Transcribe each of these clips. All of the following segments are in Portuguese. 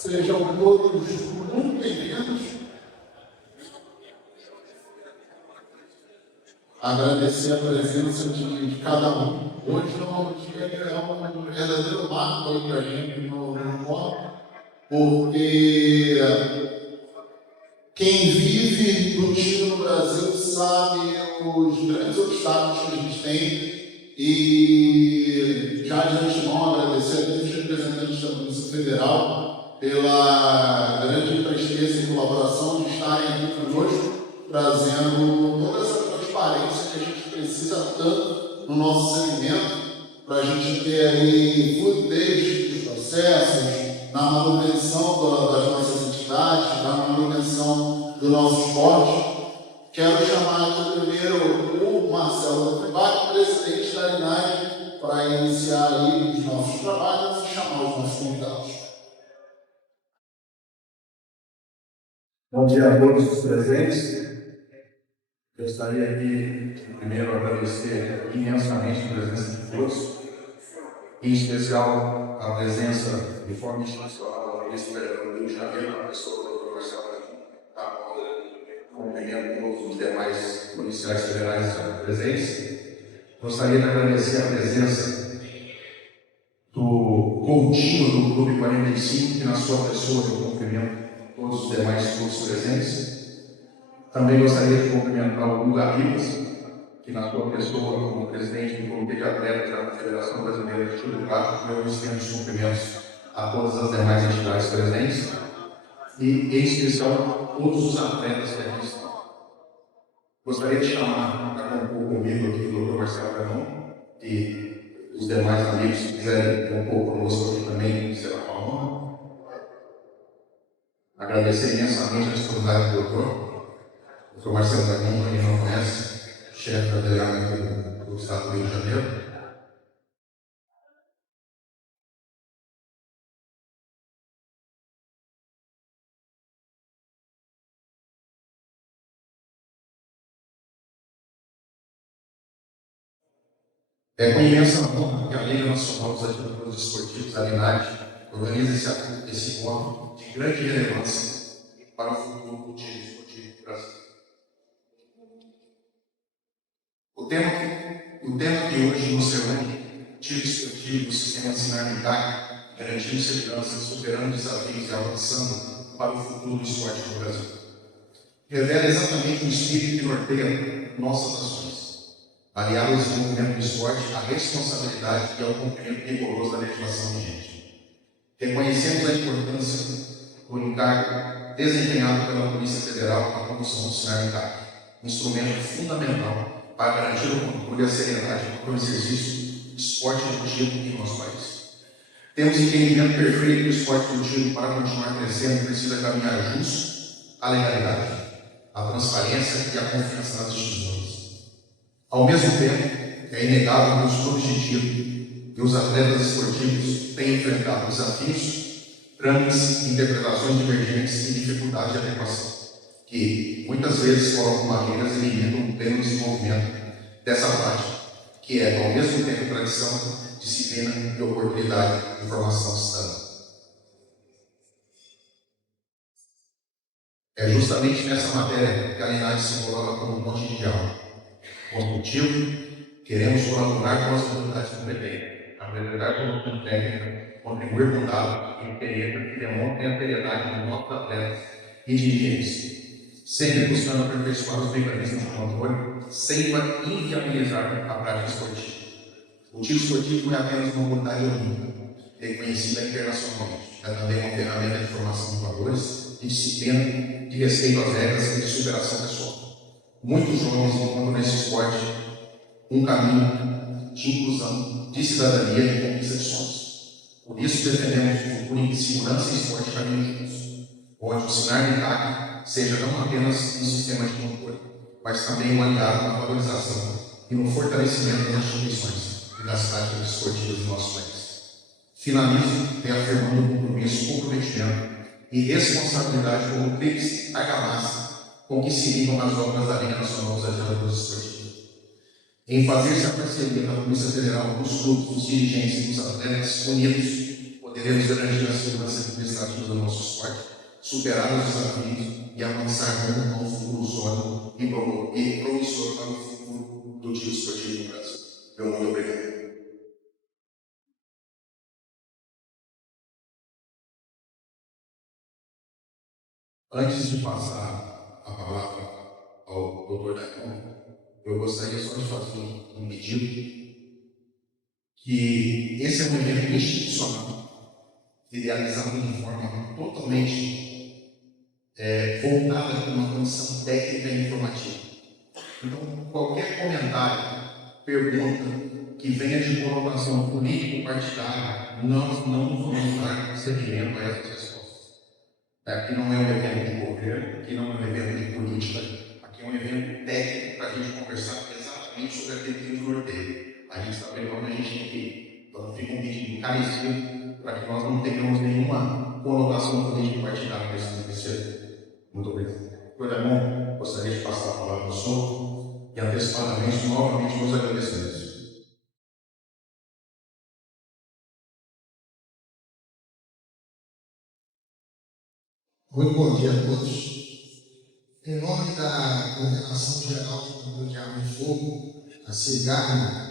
Sejam todos muito bem-vindos. Agradecer a presença de cada um. Hoje é um dia que é um verdadeiro marco para a gente no encontro, porque quem vive do tiro no Brasil sabe os grandes obstáculos que a gente tem. E já de antemão agradecer a todos os representantes da Polícia Federal pela grande presteza e colaboração de estarem aqui conosco, trazendo toda essa transparência que a gente precisa tanto no nosso segmento, para a gente ter aí fluidez dos processos, na manutenção das nossas entidades, na manutenção do nosso esporte. Quero chamar aqui primeiro o Marcelo Tribac, presidente da INAI, para iniciar aí os nossos trabalhos e chamar os nossos convidados. Bom dia a todos os presentes. Gostaria aqui, primeiro, agradecer imensamente a presença de todos, em especial a presença de forma institucional da Polícia Federal do Rio de Janeiro, a pessoa do Dr. Marcelo da cumprimento todos os demais policiais federais presentes. Gostaria de agradecer a presença do Coutinho do Clube 45, que na sua pessoa eu cumprimento todos os demais clubes presentes. Também gostaria de cumprimentar o Guga Ribas, que na sua pessoa, como presidente do Comitê de Atletas da Federação Brasileira de Tiro Prático, eu estendo os cumprimentos a todas as demais entidades presentes e, em especial, todos os atletas que aqui estão. Gostaria de chamar para compor comigo aqui o Dr. Marcelo Ferrão e os demais amigos que quiserem compor conosco aqui também, será uma honra. Agradecer imensamente a disponibilidade do Dr. Marcelo Ferrão, para quem não conhece, chefe da delegacia do Estado do Rio de Janeiro. É com imensa honra que a Liga Nacional dos Atiradores Esportivos, a LINAD, organiza esse encontro de grande relevância para o futuro do tiro esportivo do Brasil. O tema que hoje nos reúne, tiro esportivo, sistema sinal-militar, garantindo segurança, superando desafios e avançando para o futuro do esporte no Brasil, revela exatamente o espírito que norteia nossas ações. Aliado ao desenvolvimento do esporte, a responsabilidade e ao cumprimento rigoroso da legislação vigente. Reconhecemos a importância do encargo desempenhado pela Polícia Federal na condução do sinal-militar, instrumento fundamental para garantir o controle e a seriedade do exercício do esporte do tiro em nosso país. Temos entendimento perfeito que o esporte do tiro, para continuar crescendo, precisa caminhar justo à legalidade, à transparência e à confiança nas instituições. Ao mesmo tempo, é inegável que os clubes de tiro e os atletas esportivos têm enfrentado desafios, trâmites, interpretações divergentes e dificuldade de adequação, que muitas vezes colocam barreiras e limitam o pleno desenvolvimento dessa prática, que é, ao mesmo tempo, tradição, disciplina e oportunidade de formação cidadã. É justamente nessa matéria que a LINAD se coloca como ponte de diálogo construtivo. Queremos colaborar com as autoridades competentes, apresentar como técnica, contribuir com dados e experiência que demonstrem a seriedade dos nossos atletas e dirigentes, sempre buscando aperfeiçoar os mecanismos de controle, sem inviabilizar a prática esportiva. O tiro esportivo não é apenas uma modalidade olímpica, reconhecida internacionalmente, é também uma ferramenta de formação de valores, de disciplina, de respeito às regras e de superação pessoal. Muitos jovens encontram nesse esporte um caminho de inclusão, de cidadania e de conquista de sonhos. Por isso defendemos um futuro em que segurança e esporte caminham juntos, onde o sinal-militar seja não apenas um sistema de controle, mas também um aliado na valorização e no fortalecimento das instituições e das práticas esportivas do nosso país. Finalizo reafirmando o compromisso, comprometimento e responsabilidade como tríplice argamassa com que se ligam as obras da Liga Nacional dos Atiradores Esportivos. Em fazer-se a parceria da Polícia Federal com os clubes, dos dirigentes e dos atletas unidos, podemos queremos garantir a segurança administrativa do nosso esporte, superar os desafios e avançar rumo a um futuro sólido e promissor para o futuro do tiro esportivo no Brasil. Meu muito obrigado. Antes de passar a palavra ao Dr. Daimon, eu gostaria só de fazer um pedido, que esse é um evento institucional, idealizado de forma totalmente voltada para uma condição técnica e informativa. Então, qualquer comentário, pergunta que venha de conotação político-partidária, não vamos dar seguimento a essas respostas. Aqui não é um evento de governo, aqui não é um evento de política, aqui é um evento técnico para a gente conversar exatamente sobre aquele que nos norteia. A gente está levando, a gente tem que ir. Então fica um pedido encarecido para que nós não tenhamos nenhuma conotação política partidária nesse evento. Muito obrigado. Por bom, gostaria de passar a palavra ao senhor e antecipadamente, novamente, meus agradecimentos. Muito bom dia a todos. Em nome da Coordenação Geral de Controle de Arma de Fogo, a CIGARMA,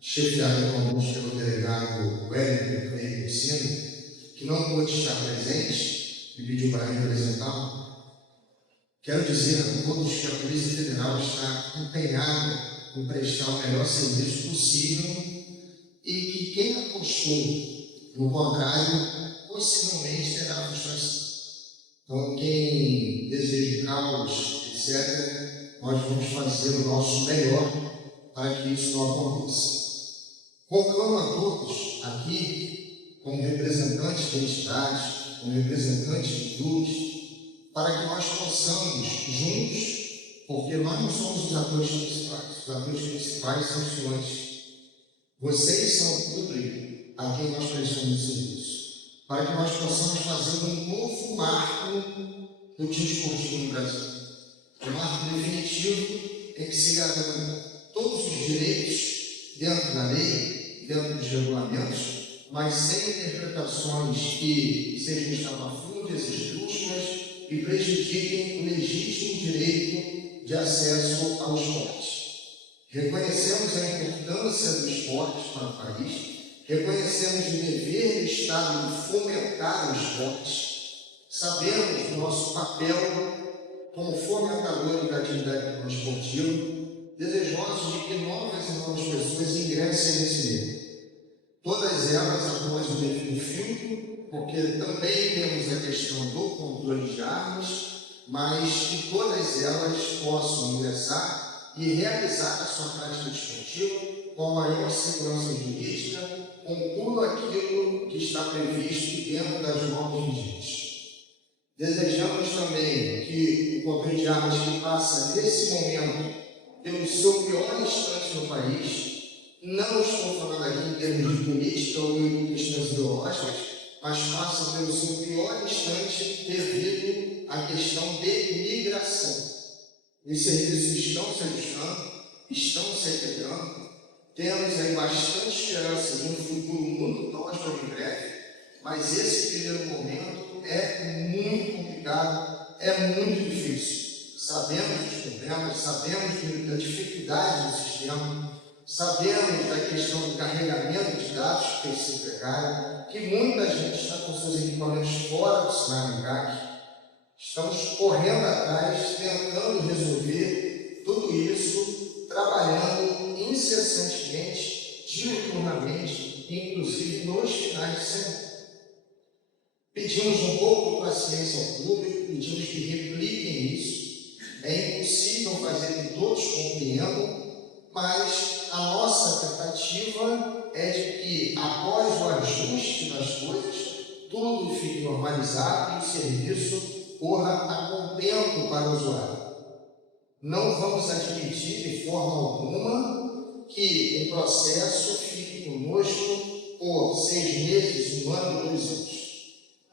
chefiada atualmente pelo delegado Wellington Freire Lucino, que não pôde estar presente e pediu para representá-lo, quero dizer a todos que a Polícia Federal está empenhada em prestar o melhor serviço possível e que quem apostou no contrário possivelmente terá frustração. Então, quem deseja caos, etc., nós vamos fazer o nosso melhor para que isso não aconteça. Conclamo a todos aqui, como representantes de entidades, como representantes de clubes, para que nós possamos, juntos, porque nós não somos os atores principais são os senhores. Vocês são o público a quem nós prestamos serviço, para que nós possamos fazer um novo marco do tiro esportivo no Brasil. Um marco definitivo em que se garantam todos os direitos dentro da lei, dentro dos regulamentos, mas sem interpretações que sejam estapafúrdias, esdrúxulas e prejudiquem o legítimo direito de acesso ao esporte. Reconhecemos a importância do esporte para o país, reconhecemos o dever do Estado de fomentar o esporte, sabemos do nosso papel como fomentador da atividade esportiva, desejosos de que novas e novas pessoas ingressem nesse meio. Todas elas após o devido filtro, porque também temos a questão do controle de armas, mas que todas elas possam ingressar e realizar a sua prática desportiva com a maior segurança jurídica, com tudo aquilo que está previsto dentro das normas vigentes. Desejamos também que o controle de armas que passa nesse momento pelo seu pior instante no país, não estou falando aqui em termos de política ou em questões ideológicas, mas passa pelo seu pior instante devido à questão de migração. Os serviços estão se ajustando, estão se equilibrando, temos aí bastante esperança de um futuro muito próximo em breve, mas esse primeiro momento é muito complicado, é muito difícil. Sabemos dos problemas, sabemos da dificuldade do sistema, sabemos da questão do carregamento de dados que tem que ser precário, que muita gente está com seus equipamentos fora do cenário do CAC. Estamos correndo atrás, tentando resolver tudo isso, trabalhando incessantemente, diuturnamente, inclusive nos finais de semana. Pedimos um pouco de paciência ao público, pedimos que repliquem isso. É impossível fazer que todos compreendam, mas a nossa tentativa é de que, após o ajuste das coisas, tudo fique normalizado e o serviço corra a contento para o usuário. Não vamos admitir de forma alguma que o processo fique conosco por 6 meses, 1 ano, 2 anos.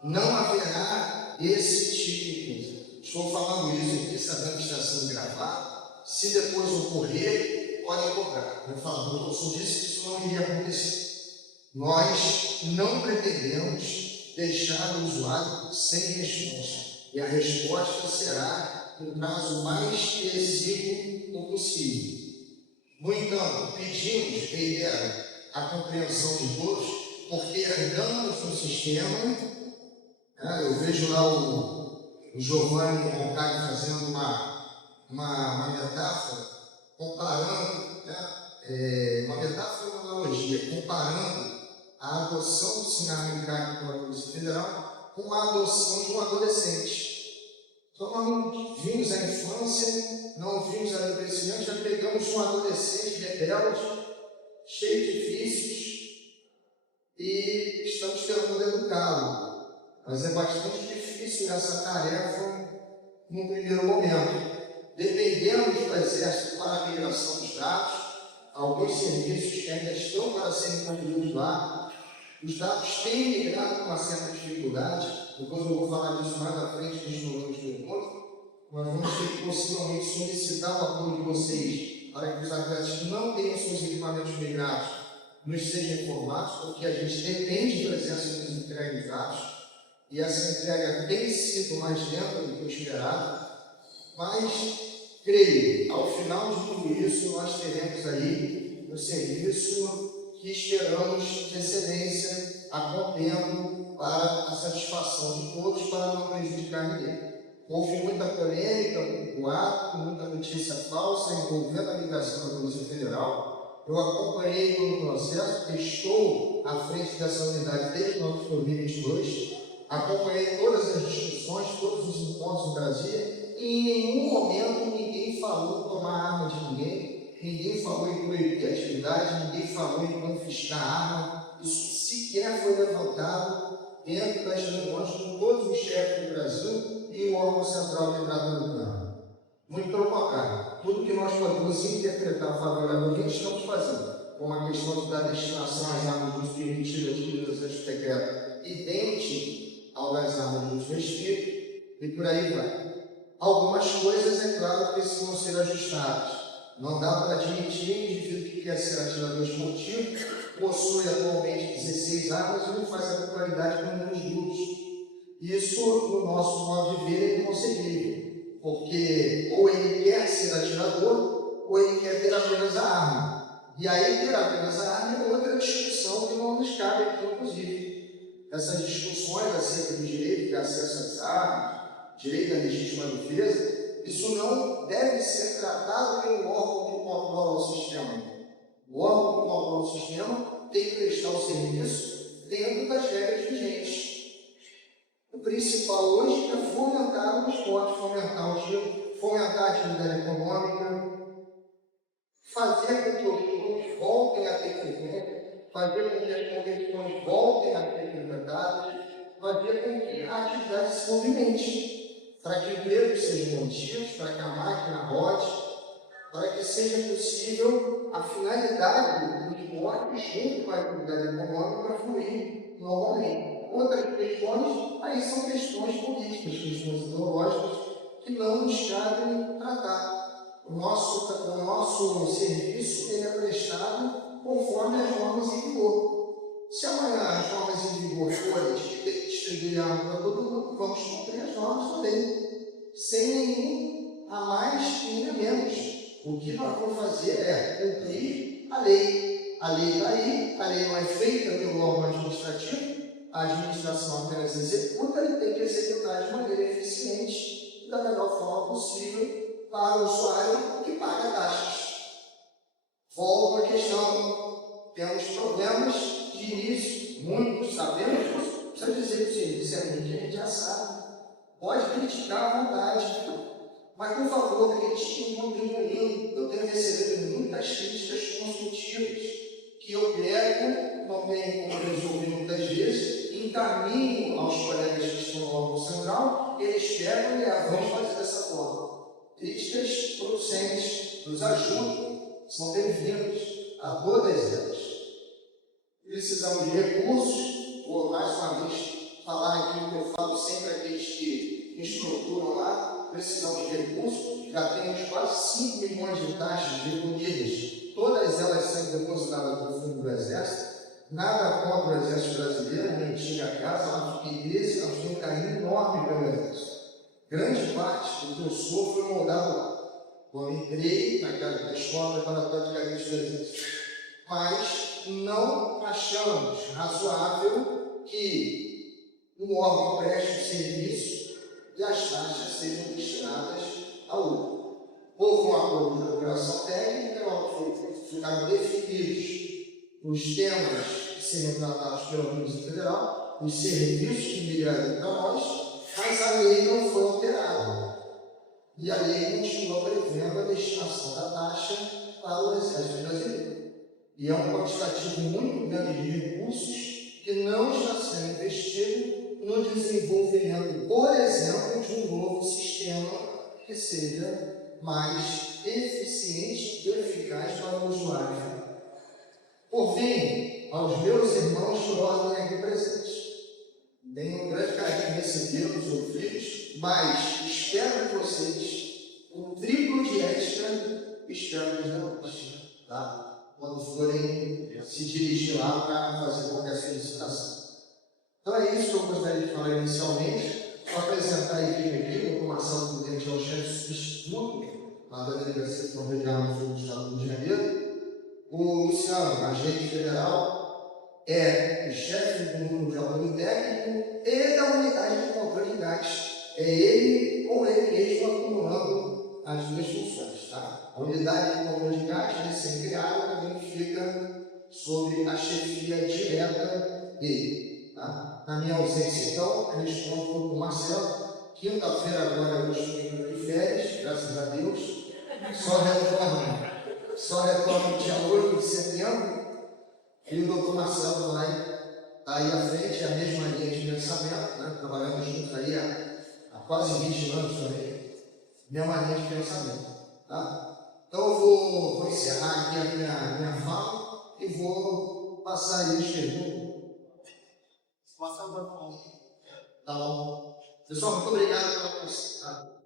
Não haverá esse tipo de coisa. Estou falando isso aqui sabendo que está sendo gravado. Se depois ocorrer, podem cobrar. Eu falo, doutor, só disse que isso não iria acontecer. Nós não pretendemos deixar o usuário sem resposta. E a resposta será no prazo mais específico possível. No entanto, pedimos, reitero, a compreensão de todos, porque herdamos no sistema. Eu vejo lá o Giovanni Roncalli fazendo uma metáfora, comparando, uma metáfora e uma analogia, comparando a adoção do ensino americano pela Polícia Federal com a adoção de um adolescente. Então, nós não vimos a infância, não vimos a adolescência, já pegamos um adolescente rebelde, cheio de vícios, e estamos tentando educá-lo. Mas é bastante difícil essa tarefa no primeiro momento. Dependemos do Exército para a migração dos dados, alguns serviços que ainda estão para serem concluídos lá. Os dados têm migrado com uma certa dificuldade, depois eu vou falar disso mais à frente nos momentos do encontro, mas vamos ter que possivelmente solicitar o apoio de vocês para que os atletas que não tenham seus equipamentos migrados nos sejam informados, porque a gente depende do Exército nos entregar os dados, e essa entrega tem sido mais lenta do que o esperado, mas creio, ao final de tudo isso, nós teremos aí um serviço que esperamos de excelência, a contento para a satisfação de todos, para não prejudicar ninguém. Houve muita polêmica, muito boato, muita notícia falsa envolvendo a migração da Polícia Federal. Eu acompanhei todo o processo, estou à frente dessa unidade desde 2022, acompanhei todas as discussões, todos os encontros em Brasília, e em nenhum momento ninguém falou em tomar arma de ninguém, ninguém falou em proibir atividade, ninguém falou em confiscar arma. Isso sequer foi levantado dentro das reuniões com todos os chefes do Brasil e o órgão central de Americano. Muito pelo contrário, tudo que nós podemos interpretar favoravelmente estamos fazendo, como a questão de dar destinação às armas de uso permitido adquiridas antes do decreto idêntico ao das armas de uso restrito, e por aí vai. Algumas coisas, é claro, precisam ser ajustadas. Não dá para admitir um indivíduo que quer ser atirador esportivo, possui atualmente 16 armas e não faz a popularidade com números duros. Isso, no nosso modo de ver, é inconcebível, porque ou ele quer ser atirador, ou ele quer ter apenas a arma. E aí, ter apenas a arma é outra discussão que não nos cabe aqui, inclusive. Essas discussões acerca do direito de acesso às armas, direito à legítima defesa, isso não deve ser tratado pelo órgão que controla o sistema. O órgão que controla o sistema tem que prestar o serviço dentro das regras vigentes. O principal hoje é fomentar o esporte, fomentar o tiro, fomentar a atividade econômica, fazer com que os clubes voltem a ter frequência, fazer com que as competições voltem a ter liberdade, fazer com que a atividade se movimente, para que empregos sejam mantidos, para que a máquina rode, para que seja possível a finalidade do esporte junto com a atividade econômica para fluir normalmente. Outras questões, aí são questões políticas, questões ideológicas, que não nos cabem tratar. O nosso serviço ele é prestado conforme as normas em vigor. Se amanhã as normas em vigor forem distribuir arma para todo mundo, vamos cumprir as normas também, sem nenhum a mais e nem a menos. O que nós vamos fazer é cumprir a lei. A lei está aí, a lei não é feita pelo órgão administrativo, a administração apenas executa e tem que executar de maneira eficiente e da melhor forma possível para o usuário que paga taxas. Volto à questão, temos problemas de início, muitos sabemos, não precisa dizer que o serviço é ruim, que a gente já sabe. Pode criticar à vontade, mas por favor, critiquem contribuindo. Eu tenho recebido muitas críticas construtivas que eu pego, não tenho como resolver muitas vezes, encaminho aos colegas que estão no órgão central, eles pegam e vamos fazer dessa forma. Críticas producentes, nos ajudam, são bem-vindos a todas elas. Precisamos de recursos, vou mais uma vez falar aqui o que eu falo sempre àqueles que me estruturam lá, precisamos de recursos, já temos quase 5 milhões de taxas recolhidas, todas elas sendo depositadas no fundo do Exército, Nada contra o Exército Brasileiro, a minha antiga casa, mas que esse nós temos um carinho enorme pelo Exército. Grande parte do que eu sou foi moldado lá. Quando entrei na escola preparatória de cadetes do Exército. Mas não achamos razoável que um órgão preste o serviço e as taxas sejam destinadas a outro. Houve um acordo de operação técnica, ficaram definidos os temas que seriam tratados pela Polícia Federal, os serviços que migrariam para nós, mas a lei não foi alterada. E a lei continua prevendo a destinação da taxa para o Exército Brasileiro. E é um quantitativo muito grande de recursos que não está sendo investido no desenvolvimento, por exemplo, de um novo sistema que seja mais eficiente e eficaz para o usuário. Por fim, aos meus irmãos por ordem aqui presentes, tenho um grande carinho em receber os meus filhos, mas espero que vocês, um triplo de extra, espero que não possam, tá? Quando forem se dirigir lá para fazer qualquer solicitação. Então é isso que eu gostaria de falar inicialmente. Só apresentar a equipe aqui, o Marcelo Prudente é o chefe substituto lá da Delegacia de Regional do Estado do Rio de Janeiro. O Luciano, agente federal, é o chefe do núcleo de apoio técnico e da unidade de controle de gás. É ele ou ele mesmo acumulando as duas funções. Tá? A unidade de controle de gás, recém-criada, também fica sob a chefia direta dele. Tá? Na minha ausência, então, eu respondo para o Marcelo. Quinta-feira agora eu estou de férias, graças a Deus. Só retorno dia 8 de setembro. E o doutor Marcelo vai estar aí à frente, a mesma linha de pensamento, né? Trabalhamos juntos aí há quase 20 anos também. Mesma linha de pensamento. Tá? Então eu vou encerrar aqui a minha fala e vou passar aí os perguntas. Tá bom. Pessoal, muito obrigado pela atenção.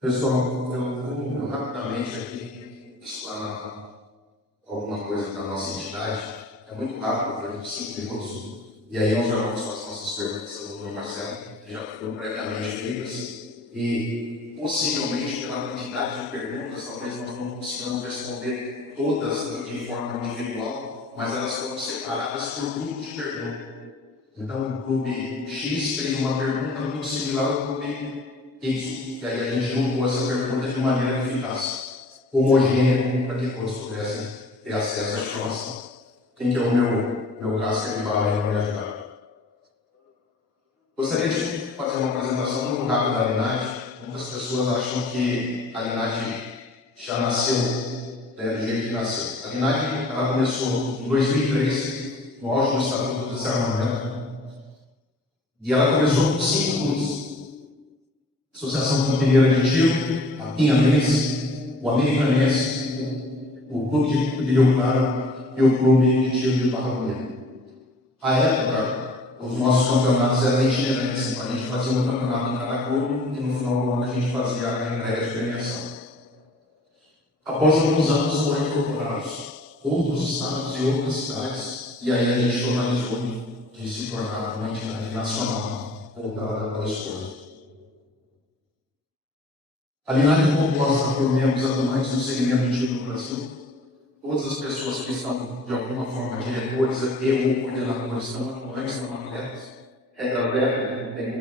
Pessoal, eu vou rapidamente aqui explanar alguma coisa da nossa entidade. É muito rápido, para 5 minutos. E aí nós já vamos fazer nossas perguntas ao doutor Marcelo, que já foram previamente feitas. E, possivelmente, pela quantidade de perguntas, talvez nós não consigamos responder todas de forma individual, mas elas foram separadas por grupo de perguntas. Então, o clube X fez uma pergunta muito similar ao clube Y, e aí a gente juntou essa pergunta de maneira eficaz, homogênea, para que todos pudessem ter acesso à informação. Quem que é o meu caso que vai me ajudar? Gostaria de fazer uma apresentação muito rápida da Linade. Muitas pessoas acham que a Linade já nasceu, do jeito que nasceu. A Linade ela começou em 2003, no auge do Estatuto do Desarmamento, e ela começou com 5 clubes: Associação Campineira de Tiro, a Pinhalense, o Americanense, o Clube de Rio Claro e o Clube de Tiro de Barra Bonita. À época, os nossos campeonatos eram itinerantes, então a gente fazia um campeonato em cada clube e no final do ano a gente fazia a entrega de premiação. Após alguns anos foram incorporados outros estados e outras cidades, e aí a gente organizou de se tornar uma entidade nacional voltada para o esporte. A Linade é composta por membros atuantes no segmento de tiro no Brasil. Todas as pessoas que são, de alguma forma, diretores e ou coordenadores são atuantes, são atletas. Regra dessa, tem que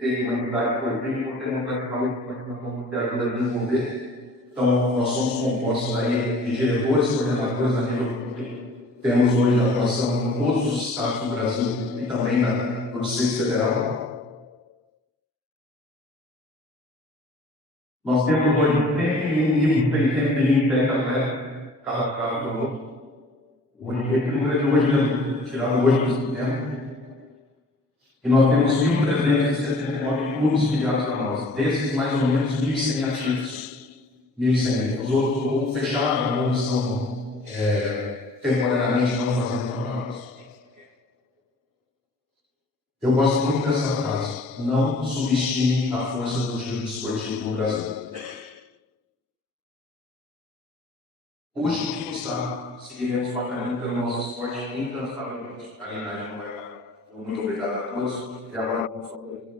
ter uma entidade coletiva, porque não vai ficar muito forte na forma que ajuda a desenvolver. Então, nós somos compostos aí de diretores, coordenadores a nível público. Temos hoje atuação em todos os estados do Brasil e também no Distrito Federal. Nós temos hoje 101.627 atletas, cada caso do outro. Esse número é de hoje mesmo, tirado hoje do sistema. E nós temos 1.369 clubes filiados a nós. Desses, mais ou menos 1.100 ativos. 1.100. Os outros ou fecharam ou estão temporariamente não fazendo trabalhos. Eu gosto muito dessa frase. não subestime a força do giro esportivo no Brasil. Hoje, quem não sabe, seguiremos batalhando pelo nosso esporte incansavelmente. A Linagem não vai dar. Então, muito obrigado a todos. E agora vamos fazer.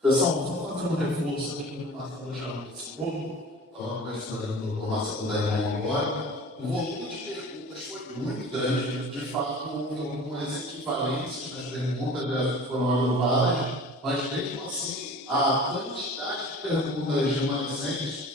Pessoal, vamos fazer um reforço aqui no Marcelo já participou. Estava conversando com o Marcelo da Irmão agora. O volume de perguntas foi muito grande. De fato, houve algumas equivalências nas perguntas que foram agrupadas, mas mesmo assim, a quantidade de perguntas remanescentes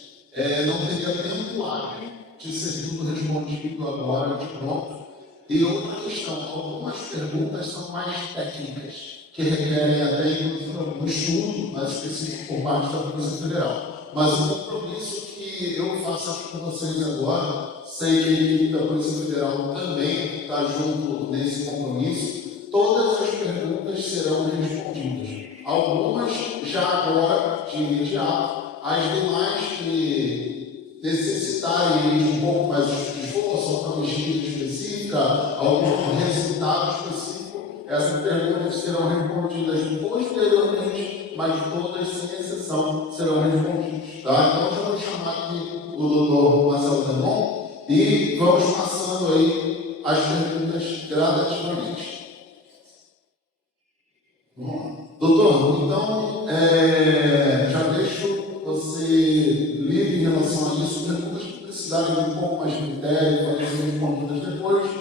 não teria tempo hábil de ser tudo respondido agora de pronto. E outra questão, algumas perguntas são mais técnicas, que requerem até inclusive algum estudo mais específico por parte da Polícia Federal. Mas o compromisso que eu faço com vocês agora, sei que a equipe da Polícia Federal também está junto nesse compromisso, todas as perguntas serão respondidas. Algumas já agora, de imediato, as demais que necessitarem de um pouco mais de esforço, alguma pesquisa específica, algum resultado específico, essas perguntas serão respondidas posteriormente, mas todas, sem exceção, serão respondidas. Tá? Então, já vou chamar aqui o doutor Marcelo Demon e vamos passando aí as perguntas gradativamente. Doutor, então, já deixo você livre em relação a isso. Perguntas que precisarem de um pouco mais de critério, podem ser respondidas depois,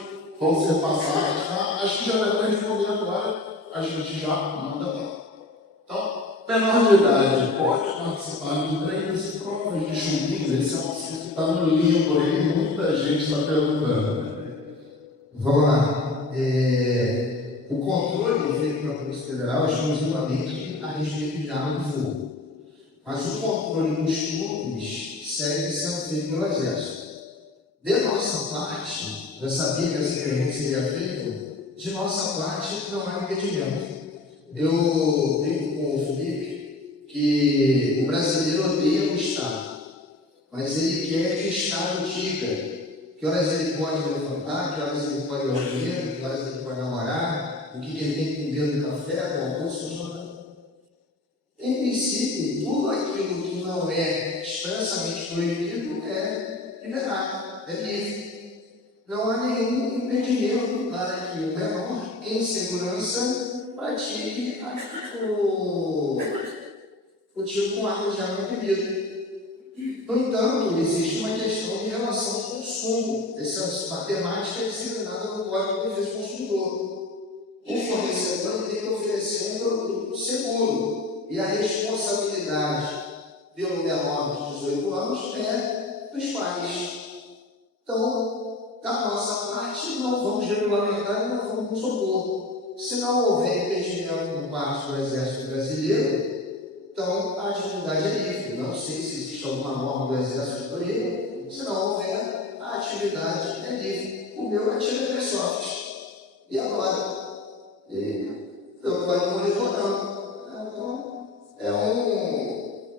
vão ser passadas. Tá? Acho que já deve responder agora, a gente já manda lá. Então, menor de idade pode participar de treinos e provas de chumbinho. Esse é um assunto que está no limbo aí, muita gente está perguntando. Vamos lá. O controle feito pela Polícia Federal é exclusivamente a respeito de arma de fogo. Mas o controle dos clubes segue sendo feito pelo Exército. De nossa parte, já sabia que essa pergunta seria feita, de nossa parte não há impedimento. Eu brinco com o Felipe que o brasileiro odeia o Estado, mas ele quer que o Estado diga que horas ele pode levantar, que horas ele pode ir ao banheiro, que horas ele pode namorar, o que ele tem que comer no café, com almoço, jantar. Em princípio, tudo aquilo que não é expressamente proibido é liberado, é livre. Não há nenhum impedimento para que o menor, em segurança, pratique o tiro com arma de arma bebida. No entanto, existe uma questão em relação ao consumo. Essa matemática é disciplinada no Código de Defesa do Consumidor. O fornecedor tem que oferecer um produto seguro e a responsabilidade pelo menor de 18 anos é dos pais. Então, da nossa parte, não vamos regulamentar e não vamos nos opor. Se não houver impedimento por parte do Exército Brasileiro, então a atividade é livre. Não sei se existe alguma norma do Exército proíba. Se não houver, a atividade é livre. O meu é tiro airsoft. E agora? Eu vou monitorando. Então,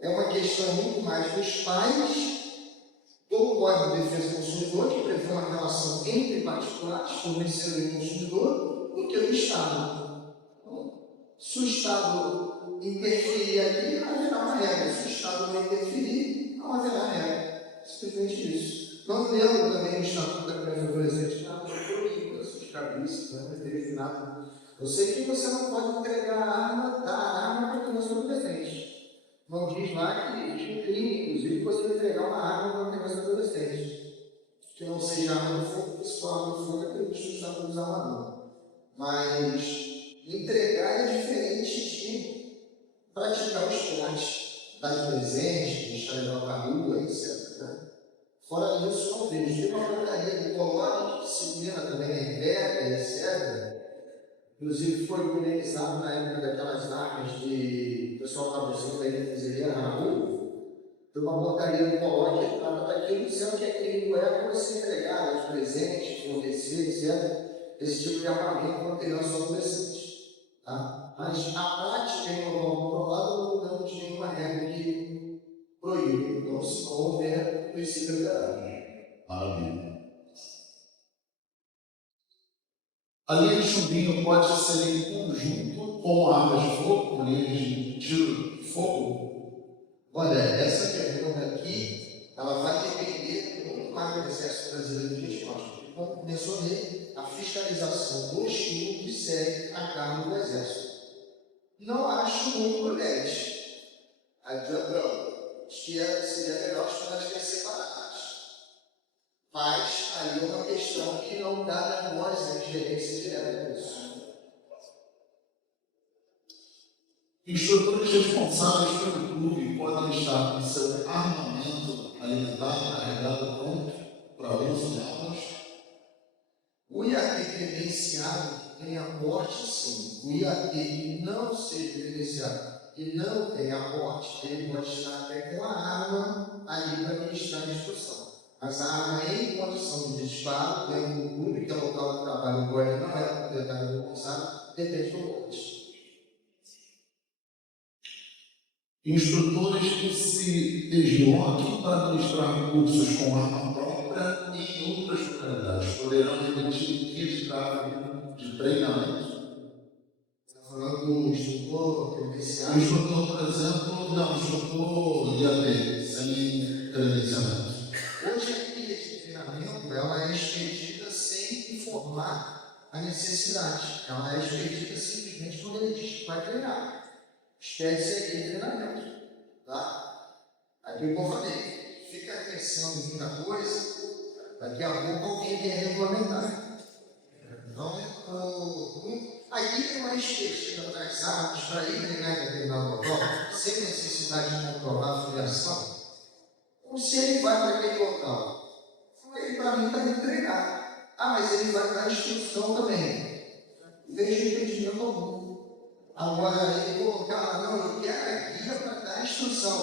é uma questão muito mais dos pais do Código de Defesa do Consumidor, que prevê uma relação entre particulares, fornecedor e consumidor, do que o Estado. Então, se o Estado interferir aqui, haverá uma regra. Se o Estado não interferir, não haverá regra. Simplesmente isso. Não lembro também o Estatuto da Criança e do Adolescente, nada proíbe, os cabeças, não teve nada. Eu sei que você não pode entregar a arma, dar a arma para a criança e adolescente. Não diz lá que é crime, inclusive, você entregar uma arma para uma criança e adolescente. Que não seja arma de fogo, porque se for arma de fogo é previsto usar para usar uma arma. Mas entregar é diferente de praticar o esporte, dar de presente, deixar levar para a rua, etc. Fora isso, não vejo. Tem uma portaria do Colônia, disciplina também a Inverna, etc. Inclusive foi organizado na época daquelas armas de o pessoal estava usando aí na fuzileira na rua. Foi uma portaria do Colônia que trata daquilo, dizendo que aquele não é você entregar os presentes, fornecer, etc. Esse tipo de armamento para criança ou adolescente. Tá? Mas a prática em um controlado não tem nenhuma regra que proíbe. Então, se não houver, o princípio da Maravilha. A linha de chumbinho pode ser em conjunto com armas de fogo, com linhas de tiro de fogo? Olha, essa pergunta aqui, ela vai depender muito mais do Exército Brasileiro de Resposta. Como mencionei, a fiscalização do estudo segue a cargo do Exército. Não acho muito prudente. Acho que seria melhor as separadas. Mas aí é uma questão que não dá a nós a gerência direta disso. Instrutores responsáveis pelo clube podem estar com seu armamento alimentado, carregado, pronto para uso de armas. O IAT credenciado tem aporte, sim. O IAT que não seja credenciado e não tem aporte, ele pode estar até com a arma ali para ministrar a instrução. Mas a arma em condição de disparo, dentro do clube, que é o local de trabalho, o guarda não é proprietário do responsável, depende do lote. Instrutores que se desviam aqui para administrar recursos com arma própria e em outras localidades poderão emitir guia de tráfego de treinamento. Está falando do instrutor O credenciado? instrutor, por exemplo, não, o instrutor IAT, sem credenciamento. Hoje a guia de treinamento ela é expedida sem informar a necessidade. Ela é expedida simplesmente quando ele diz que vai treinar. Expede-se a guia de treinamento. Tá? Aqui como eu falei, fica crescendo muita coisa, daqui a pouco alguém quer regulamentar. Então, aqui tem uma expedida das armas para ir treinar em determinado local, sem necessidade de comprovar a filiação. Ou se ele vai para aquele local, ele para mim está indo treinar. Ah, mas ele vai dar instrução também. Veja o impedimento algum. Agora ele colocar, não, eu quero a guia para dar instrução.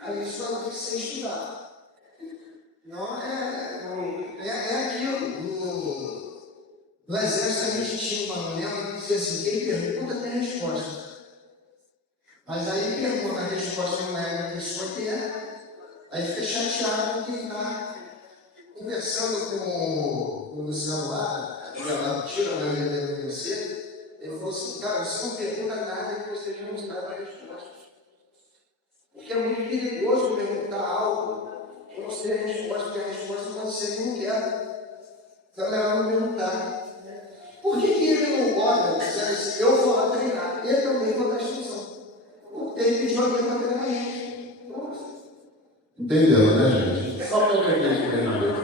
Aí isso vai ter que ser estudado. Não é aquilo do exército a gente tinha uma maneira de dizer assim, quem pergunta tem resposta. Mas aí pergunta, a resposta não é a pessoa que é. Aí fica chateado com quem está conversando com o celular, ela tira a maneira de você. Ele falou assim, cara, você não pergunta nada que você já não sabe a resposta. Porque é muito perigoso perguntar algo e você ter a resposta, porque a resposta você não quer. Então é melhor não perguntar. Por que ele não pode dizer assim, eu vou lá treinar, ele também vai dar instrução? Porque ele pediu alguém para treinar ele. Entendeu, né, gente? Só para eu entender o treinamento.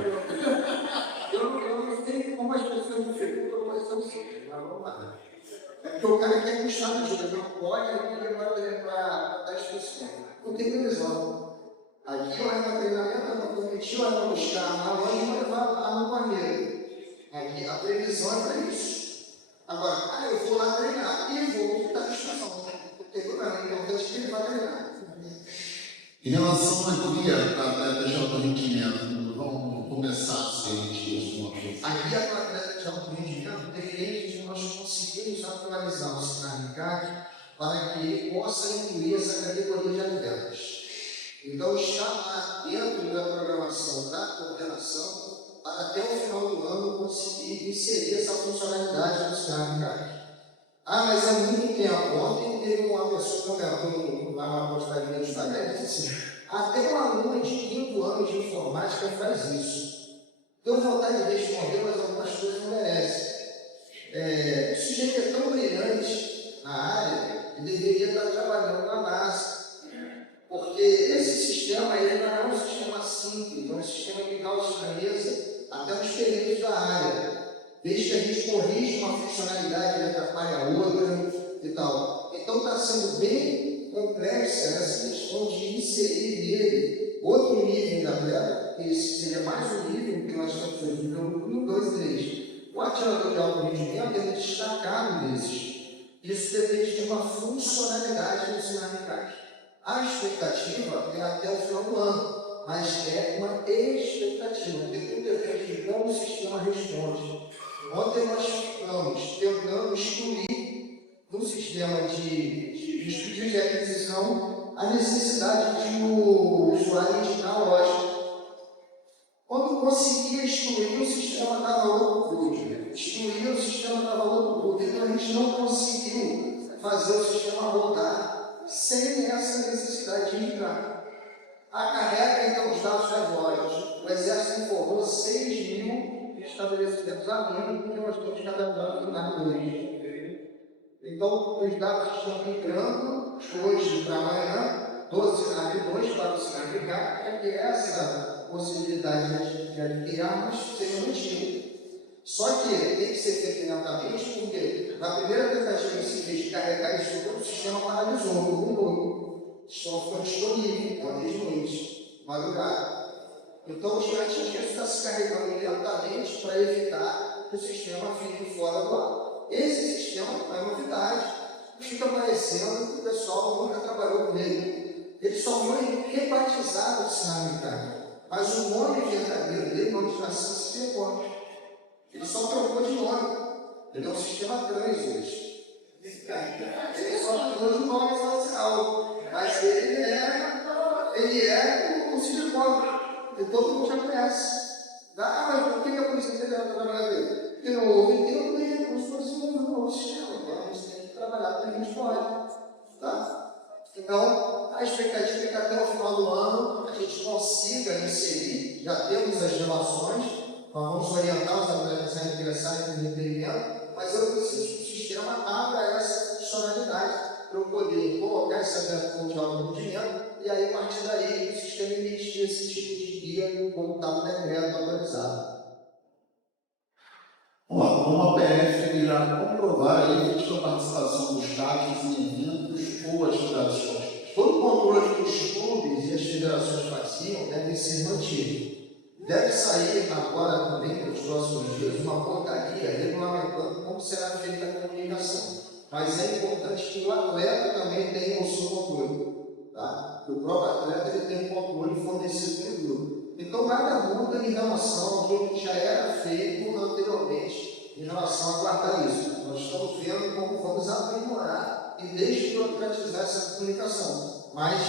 Eu não sei como as pessoas me perguntam, mas são simples, mas vamos lá. É porque o cara quer puxar a ajuda, não pode, ele vai para dar instrução. Não tem previsão. Aqui eu era treinamento, eu não prometi, eu era buscar na loja e levar no banheiro. Aqui a previsão é para isso. Agora, eu vou lá treinar e vou dar instrução. Não tem problema, importante que ele vai treinar. Em relação à guia para atletas de alto rendimento, vamos começar a ser isso. A guia para atletas de alto rendimento depende de nós conseguirmos atualizar o sinalizado para que ele possa incluir essa categoria de atletas. Então, está lá dentro da programação da coordenação para até o final do ano conseguir inserir essa funcionalidade no sinalizado. Ah, mas é muito tempo. Ontem teve uma pessoa comentando lá na postaria do Instagram, disse assim, até um aluno de 5 anos de informática faz isso. Deu vontade de responder, mas algumas coisas não merecem. O sujeito é tão brilhante na área que deveria estar trabalhando na NASA. Porque esse sistema ele não é um sistema simples, é um sistema que causa estranheza até nos períodos da área. Desde que a gente corrige uma funcionalidade que atrapalha a outra e tal. Então está sendo bem complexa essa questão de inserir nele outro nível da atleta, que esse seria mais um nível que nós estamos fazendo no 2 e 3. O atirador de alto rendimento é destacado desses. Isso depende de uma funcionalidade no sinalizado. A expectativa é até o final do ano, mas é uma expectativa, porque tudo depende de como o sistema responde. Ontem nós ficamos tentando excluir no sistema de pedido de aquisição a necessidade de o usuário indicar a loja. Quando conseguia excluir, o sistema dava outro boot. Excluía, o sistema dava outro boot. Então a gente não conseguiu fazer o sistema rodar sem essa necessidade de migrar. Acarrega então os dados regulares. O Exército informou 6.000 estabelecimentos abrindo, porque nós estamos cadastrando na 2. Então, os dados estão migrando hoje para amanhã, do cenário 2 para o cenário K, para que essa possibilidade de adquirir armas seja mantida. Só que tem que ser feito lentamente, porque na primeira tentativa que se fez de carregar isso tudo, o sistema paralisou, mudou. O sistema ficou disponível, ontem de noite, madrugada. Então, os cantinhos estão se carregando lentamente para evitar que o sistema fique fora do ar. Esse sistema é novidade, fica parecendo que o pessoal nunca trabalhou com ele. Ele só foi rebatizado de cenário militar, mas o nome verdadeiro dele, o nome de nação, se recorre. Ele só trocou de nome. Ele é um sistema trans hoje. Ele só trocou de nome social, mas ele é o silicone, que todo mundo já conhece. Mas por que a Polícia Federal está trabalhando ele? Porque não houve tempo e recursos no novo sistema. Então a gente tem que trabalhar para a gente pode. Tá? Então, a expectativa é que até o final do ano a gente consiga inserir, já temos as relações, vamos orientar os atletas a ingressarem no empreendimento, mas eu preciso que o sistema abra essa funcionalidade para eu poder colocar esse atleta com diálogo de dinheiro e aí, a partir daí, o sistema emitir esse tipo de guia como está no decreto autorizado. Vamos lá, como a PF irá comprovar a efetiva participação dos CACs em eventos ou atividades esportivas? Todo o controle que os clubes e as federações faziam deve ser mantido. Deve sair agora também, nos próximos dias, uma portaria regulamentando como será feita a comunicação. Mas é importante que o atleta também tenha o seu controle. Tá? O próprio atleta ele tem um controle fornecido pelo grupo. Então, nada muda em relação ao que já era feito anteriormente em relação a guardar isso. Nós estamos vendo como vamos aprimorar e desburocratizar essa comunicação. Mas,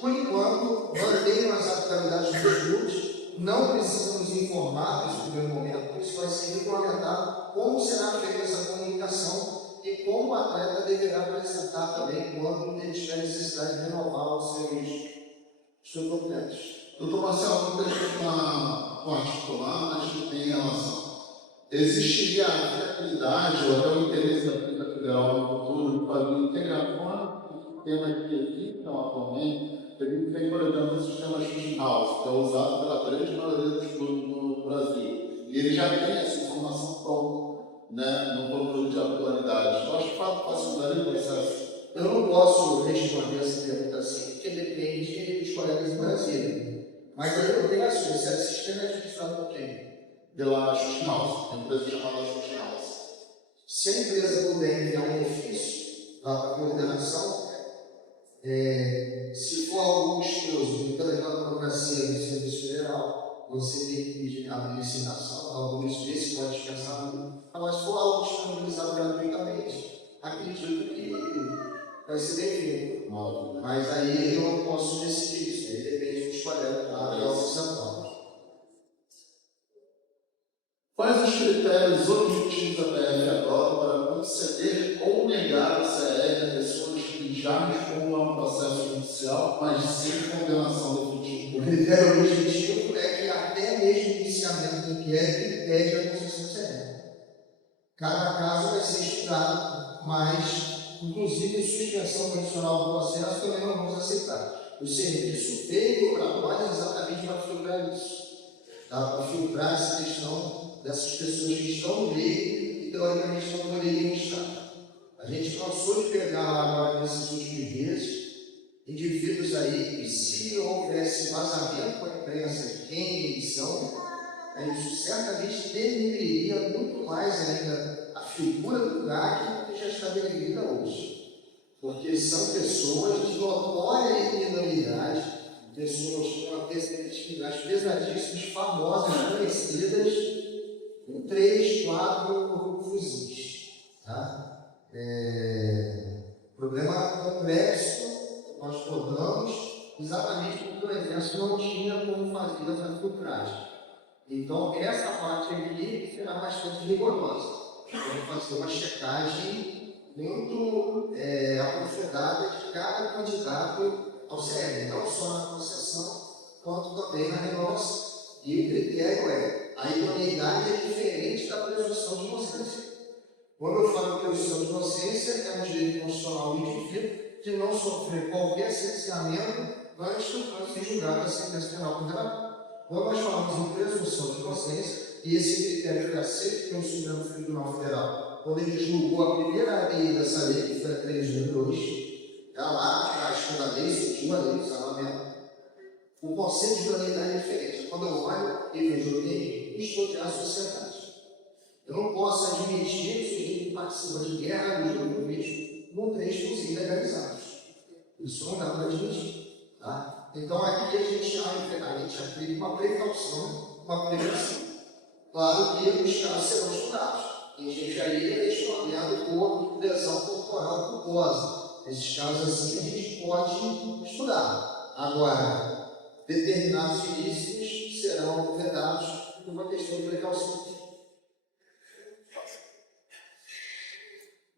por enquanto, mantenham as atividades dos clubes, não precisamos informar nesse primeiro momento, isso vai ser regulamentado como será feita essa comunicação e como o atleta deverá apresentar também quando ele tiver necessidade de renovar os seus documentos. Doutor Marcelo, não tem uma particular, mas que tem relação. Existiria a viabilidade ou até o interesse da Polícia Federal no futuro para integrar com o tema que existe atualmente? A gente tem, por exemplo, o sistema Shooting House, que é usado pela grande maioria dos clubes no Brasil. E ele já tem essa informação pronta, né, no controle de atualidade. Eu acho que facilitaria o processo. Eu não posso responder essa pergunta assim, porque depende dos colegas em Brasília. Mas aí eu tenho a sua, esse sistema é administrado por quem? Pela Shooting House, a empresa chamada Shooting House. Se a empresa puder enviar um ofício para a coordenação, se for algo custoso, então levando a burocracia do Serviço Federal, você tem que pedir a licitação, algo desse pode dispensar muito. Mas se for algo disponibilizado gratuitamente, acredito que vai ser bem-vindo. Mas aí eu não posso decidir isso, aí depende dos colegas da organização. Quais os critérios objetivos da PF agora para conceder ou negar o CR a pessoas que já respondem a um processo judicial, mas sem condenação definitiva? O critério objetivo é que até mesmo o iniciamento do inquérito pede a concessão do CR. Cada caso vai ser estudado, mas, inclusive, suspensão condicional do processo também não vamos aceitar. O serviço veio para nós exatamente para filtrar isso. Para filtrar essa questão dessas pessoas que estão no meio e teoricamente não poderiam estar. A gente cansou de pegar agora nesses últimos dias indivíduos aí que, se houvesse vazamento com a imprensa de quem eles são, isso certamente denegriria muito mais ainda a figura do GAC que já está denegrida hoje. Porque são pessoas de notória criminalidade, pessoas com uma perspectividade pesadíssimas, famosas, conhecidas, com 3, 4 fuzis. Tá? Problema complexo, nós rodamos exatamente porque o Exército não tinha como fazer essa filtragem. Então, essa parte aqui será bastante rigorosa. Vamos fazer uma checagem muito aprofundada de cada candidato ao CL, não só na concessão, quanto também na renovação. E o critério a idoneidade é diferente da presunção de inocência. Quando eu falo presunção de inocência, é um direito constitucional do indivíduo de não sofrer qualquer cerceamento antes do trânsito julgado da sentença penal condenatória. Quando nós falamos em presunção de inocência, e esse critério foi aceito pelo Supremo Tribunal Federal, quando ele julgou a primeira lei dessa lei, que foi a 3.2, lá atrás, quando a lei surgiu, a lei do salvamento, o conceito de idoneidade é diferente. Quando eu olho e vejo o lei, estudar a sociedade. Eu não posso admitir que o sujeito participa de guerra no jogo político num trecho dos ilegalizados. Isso não dá para admitir. Tá? Então aqui a gente aplica uma precaução, uma prevenção. Claro que os casos serão estudados. Tem gente aí respondendo por lesão corporal culposa. Esses casos assim a gente pode estudar. Agora, determinados ilícitos serão vedados por uma questão de precaução.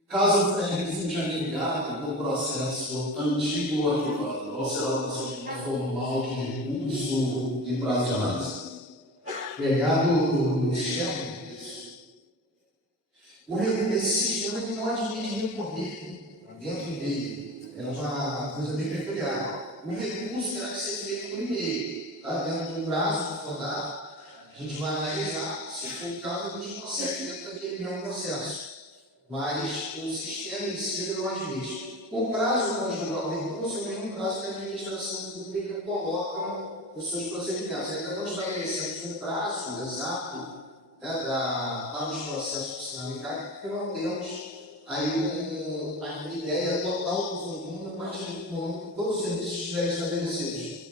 Caso tenha seja negado no processo antigo ou arquivado, qual será o procedimento formal de recurso em prazo de análise? Negado no sistema. Esse sistema que não admite recorrer dentro dele. É uma coisa bem peculiar. O recurso terá que ser feito por e-mail, tá? Dentro do prazo for dado. A gente vai analisar. Se for o caso, a gente consegue dentro daquele mesmo processo. Mas o sistema em si não admite. O prazo para julgar o recurso é o mesmo prazo que a administração pública coloca nos seus procedimentos. Ainda não estabelecemos um prazo exato para os processos sinalitários, porque não temos aí a ideia total do volume a partir do momento que todos os serviços estiverem estabelecidos.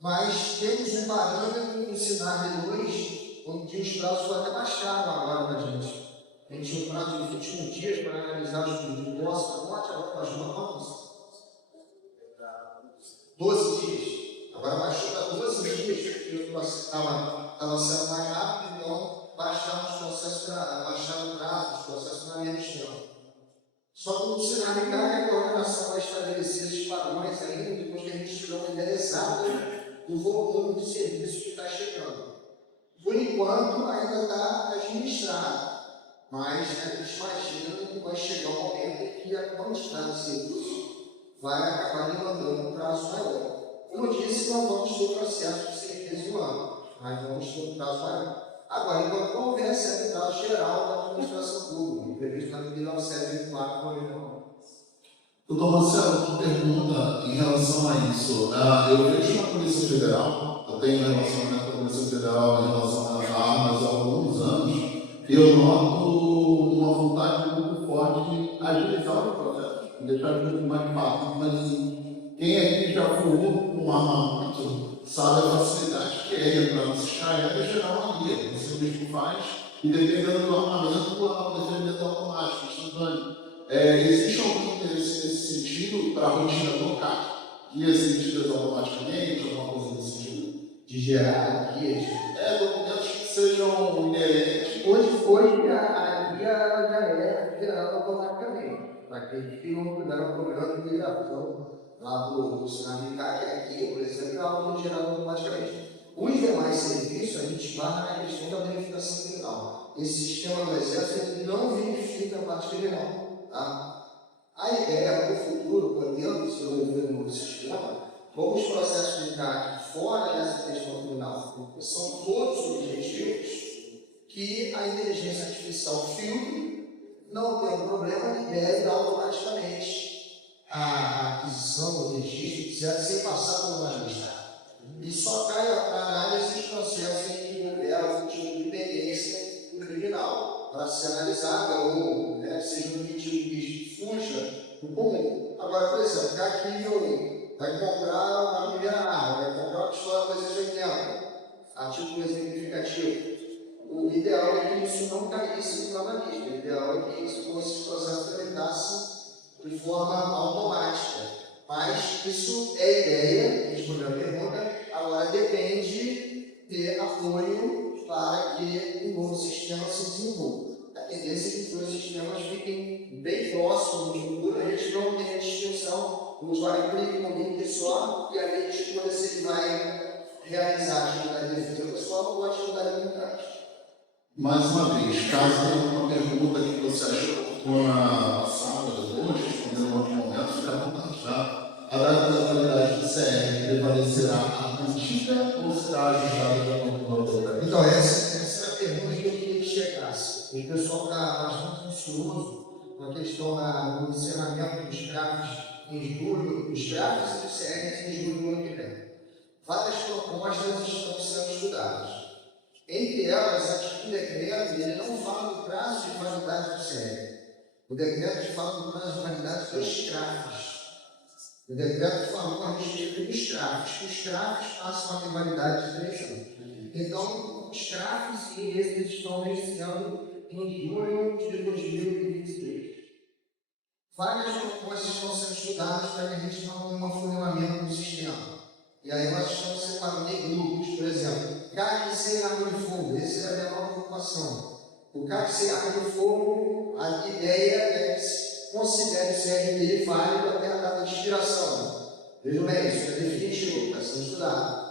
Mas temos um parâmetro no Sinab 2, onde os prazos foram até baixaram agora para a gente. A gente tinha um prazo de 21 dias para analisar os pedidos de posse da morte, agora baixou para quantos? 12 dias. Agora baixou para 12 dias, porque o estava sendo mais rápido, então baixaram os processos, baixaram o prazo dos processos na menos tempo. Só que o cenário a coordenação vai estabelecer esses padrões ainda, depois que a gente tiver uma ideia exata do volume de serviço que está chegando. Por enquanto, ainda está administrado. Mas a gente imagina que vai chegar um momento em que a quantidade de serviço vai acabar demandando um prazo maior. Como eu disse, nós vamos ter processo de 6 meses do ano, mas vamos ter um prazo maior. Agora, enquanto não houver serviço geral da administração pública, previsto na medida 974/2009. Doutor Marcelo, uma pergunta em relação a isso. Eu vejo na Polícia Federal, eu tenho um relacionamento com a Polícia Federal em relação às armas há alguns anos, e eu noto uma vontade muito forte de agilizar o processo, deixar o jogo mais fácil. Mas assim, quem aqui já voou com um armamento sabe a facilidade que é entrar no CISCAE e gerar uma guia. Você mesmo faz, e dependendo do armamento, o defendimento automático, instantâneo. Existe algum interesse nesse sentido para a rotina do CAC? Guias emitidas automaticamente, alguma coisa nesse sentido? De gerar guias? Documentos que sejam inerentes. Hoje a guia já é gerada automaticamente. Para aqueles que não puderam problema de migração lá do Sinab-CAC, aqui, por exemplo, é algo gerado automaticamente. Os demais serviços, a gente barra na questão da verificação criminal. Esse sistema do Exército não verifica a parte criminal. Tá? A ideia do futuro, podendo se desenvolver no sistema, como os processos de CAC fora dessa questão criminal, porque são todos objetivos que a inteligência artificial filtre, não tem problema, libere automaticamente a aquisição, o registro, etc., sem passar por uma lista. E só cai a análise dos processos em que houver algum tipo de dependência do criminal, para ser analisada ou seja um tipo que fuja do comum. Agora, por exemplo, cá aqui vai comprar uma primeira arma, vai comprar uma pistola 280, a título exemplificativo. O ideal é que isso não caísse na lista. O ideal é que esse processo tramitasse de forma automática. Mas isso é ideia, respondendo a pergunta, agora depende de apoio para que o novo sistema se desenvolva. A tendência é que os dois sistemas fiquem bem próximos no futuro, a gente não tem a distinção, o usuário clica no link só e ali escolha se ele vai realizar a atividade de defesa pessoal ou a atividade militar. Mais uma vez, caso tenha uma pergunta que você achou oportuna passada, hoje, responder em outro momento, fica à vontade, tá? A data da validade do CR prevalecerá a antiga ou será ajustada da nova? Então, essa é a pergunta que eu queria que chegasse. O pessoal está bastante ansioso com a questão do encerramento dos gráficos em julho, os gráficos do CR em julho do ano que vem. Várias propostas estão sendo estudadas. Entre elas, aqui o decreto ele não fala do prazo de validade do CR. O decreto fala do prazo de validade dos CRAFs. O decreto falou a respeito dos CRAFs, que os CRAFs passam a ter validade de 3 anos. Então, os CRAFs e esses estão vencendo em julho de 2023. Várias propostas estão sendo estudadas para que a gente não tenha um afunilamento do sistema. E aí nós estamos separando em grupos, por exemplo, CAC sem arma de fogo, essa é a menor preocupação. O CAC sem arma de fogo, a ideia é que se considere o CR dele válido até a data de expiração. Vejam bem, isso é definitivo, está sendo estudado.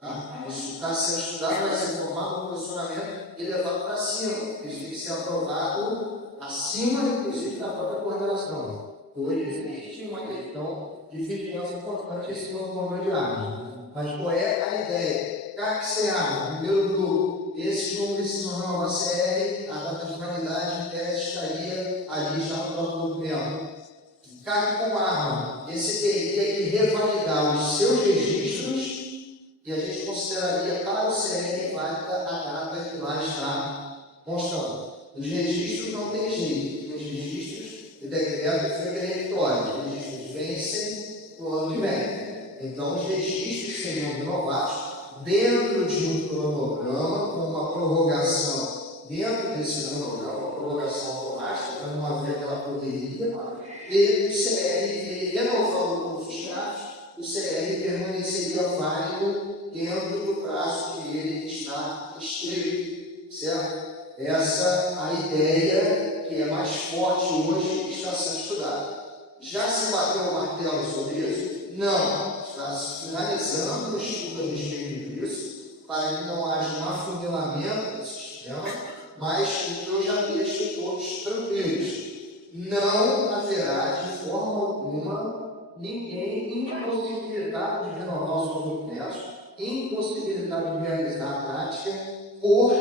Tá? Isso está sendo estudado, vai ser formado um posicionamento e levado para cima. Isso tem que ser aprovado acima, inclusive, da própria coordenação. Hoje existe uma questão de vigilância importante esse novo problema de armas. Mas qual é a ideia? CAC-CA, primeiro grupo, esse como decisão nova CR, a data de validade em tese estaria ali já no próprio documento. CAC com arma, esse teria que revalidar os seus registros e a gente consideraria para o CR válida a data que lá está constando. Os registros não tem jeito, os registros o decreto foi peremptório, os registros vencem no ano que vem. Então, os registros seriam renovados dentro de um cronograma, com uma prorrogação dentro desse cronograma, uma prorrogação automática, para não haver aquela correria, e o CR, renovando os contratos, o CR permaneceria válido dentro do prazo que ele está escrito, certo? Essa a ideia que é mais forte hoje que está sendo estudada. Já se bateu o martelo sobre isso? Não. Está se finalizando o estudo a respeito disso, para que não haja um afunilamento do sistema, mas que eu já deixo todos tranquilos. Não haverá de forma alguma ninguém impossibilitado de renovar os seus documentos, impossibilitado de realizar a prática por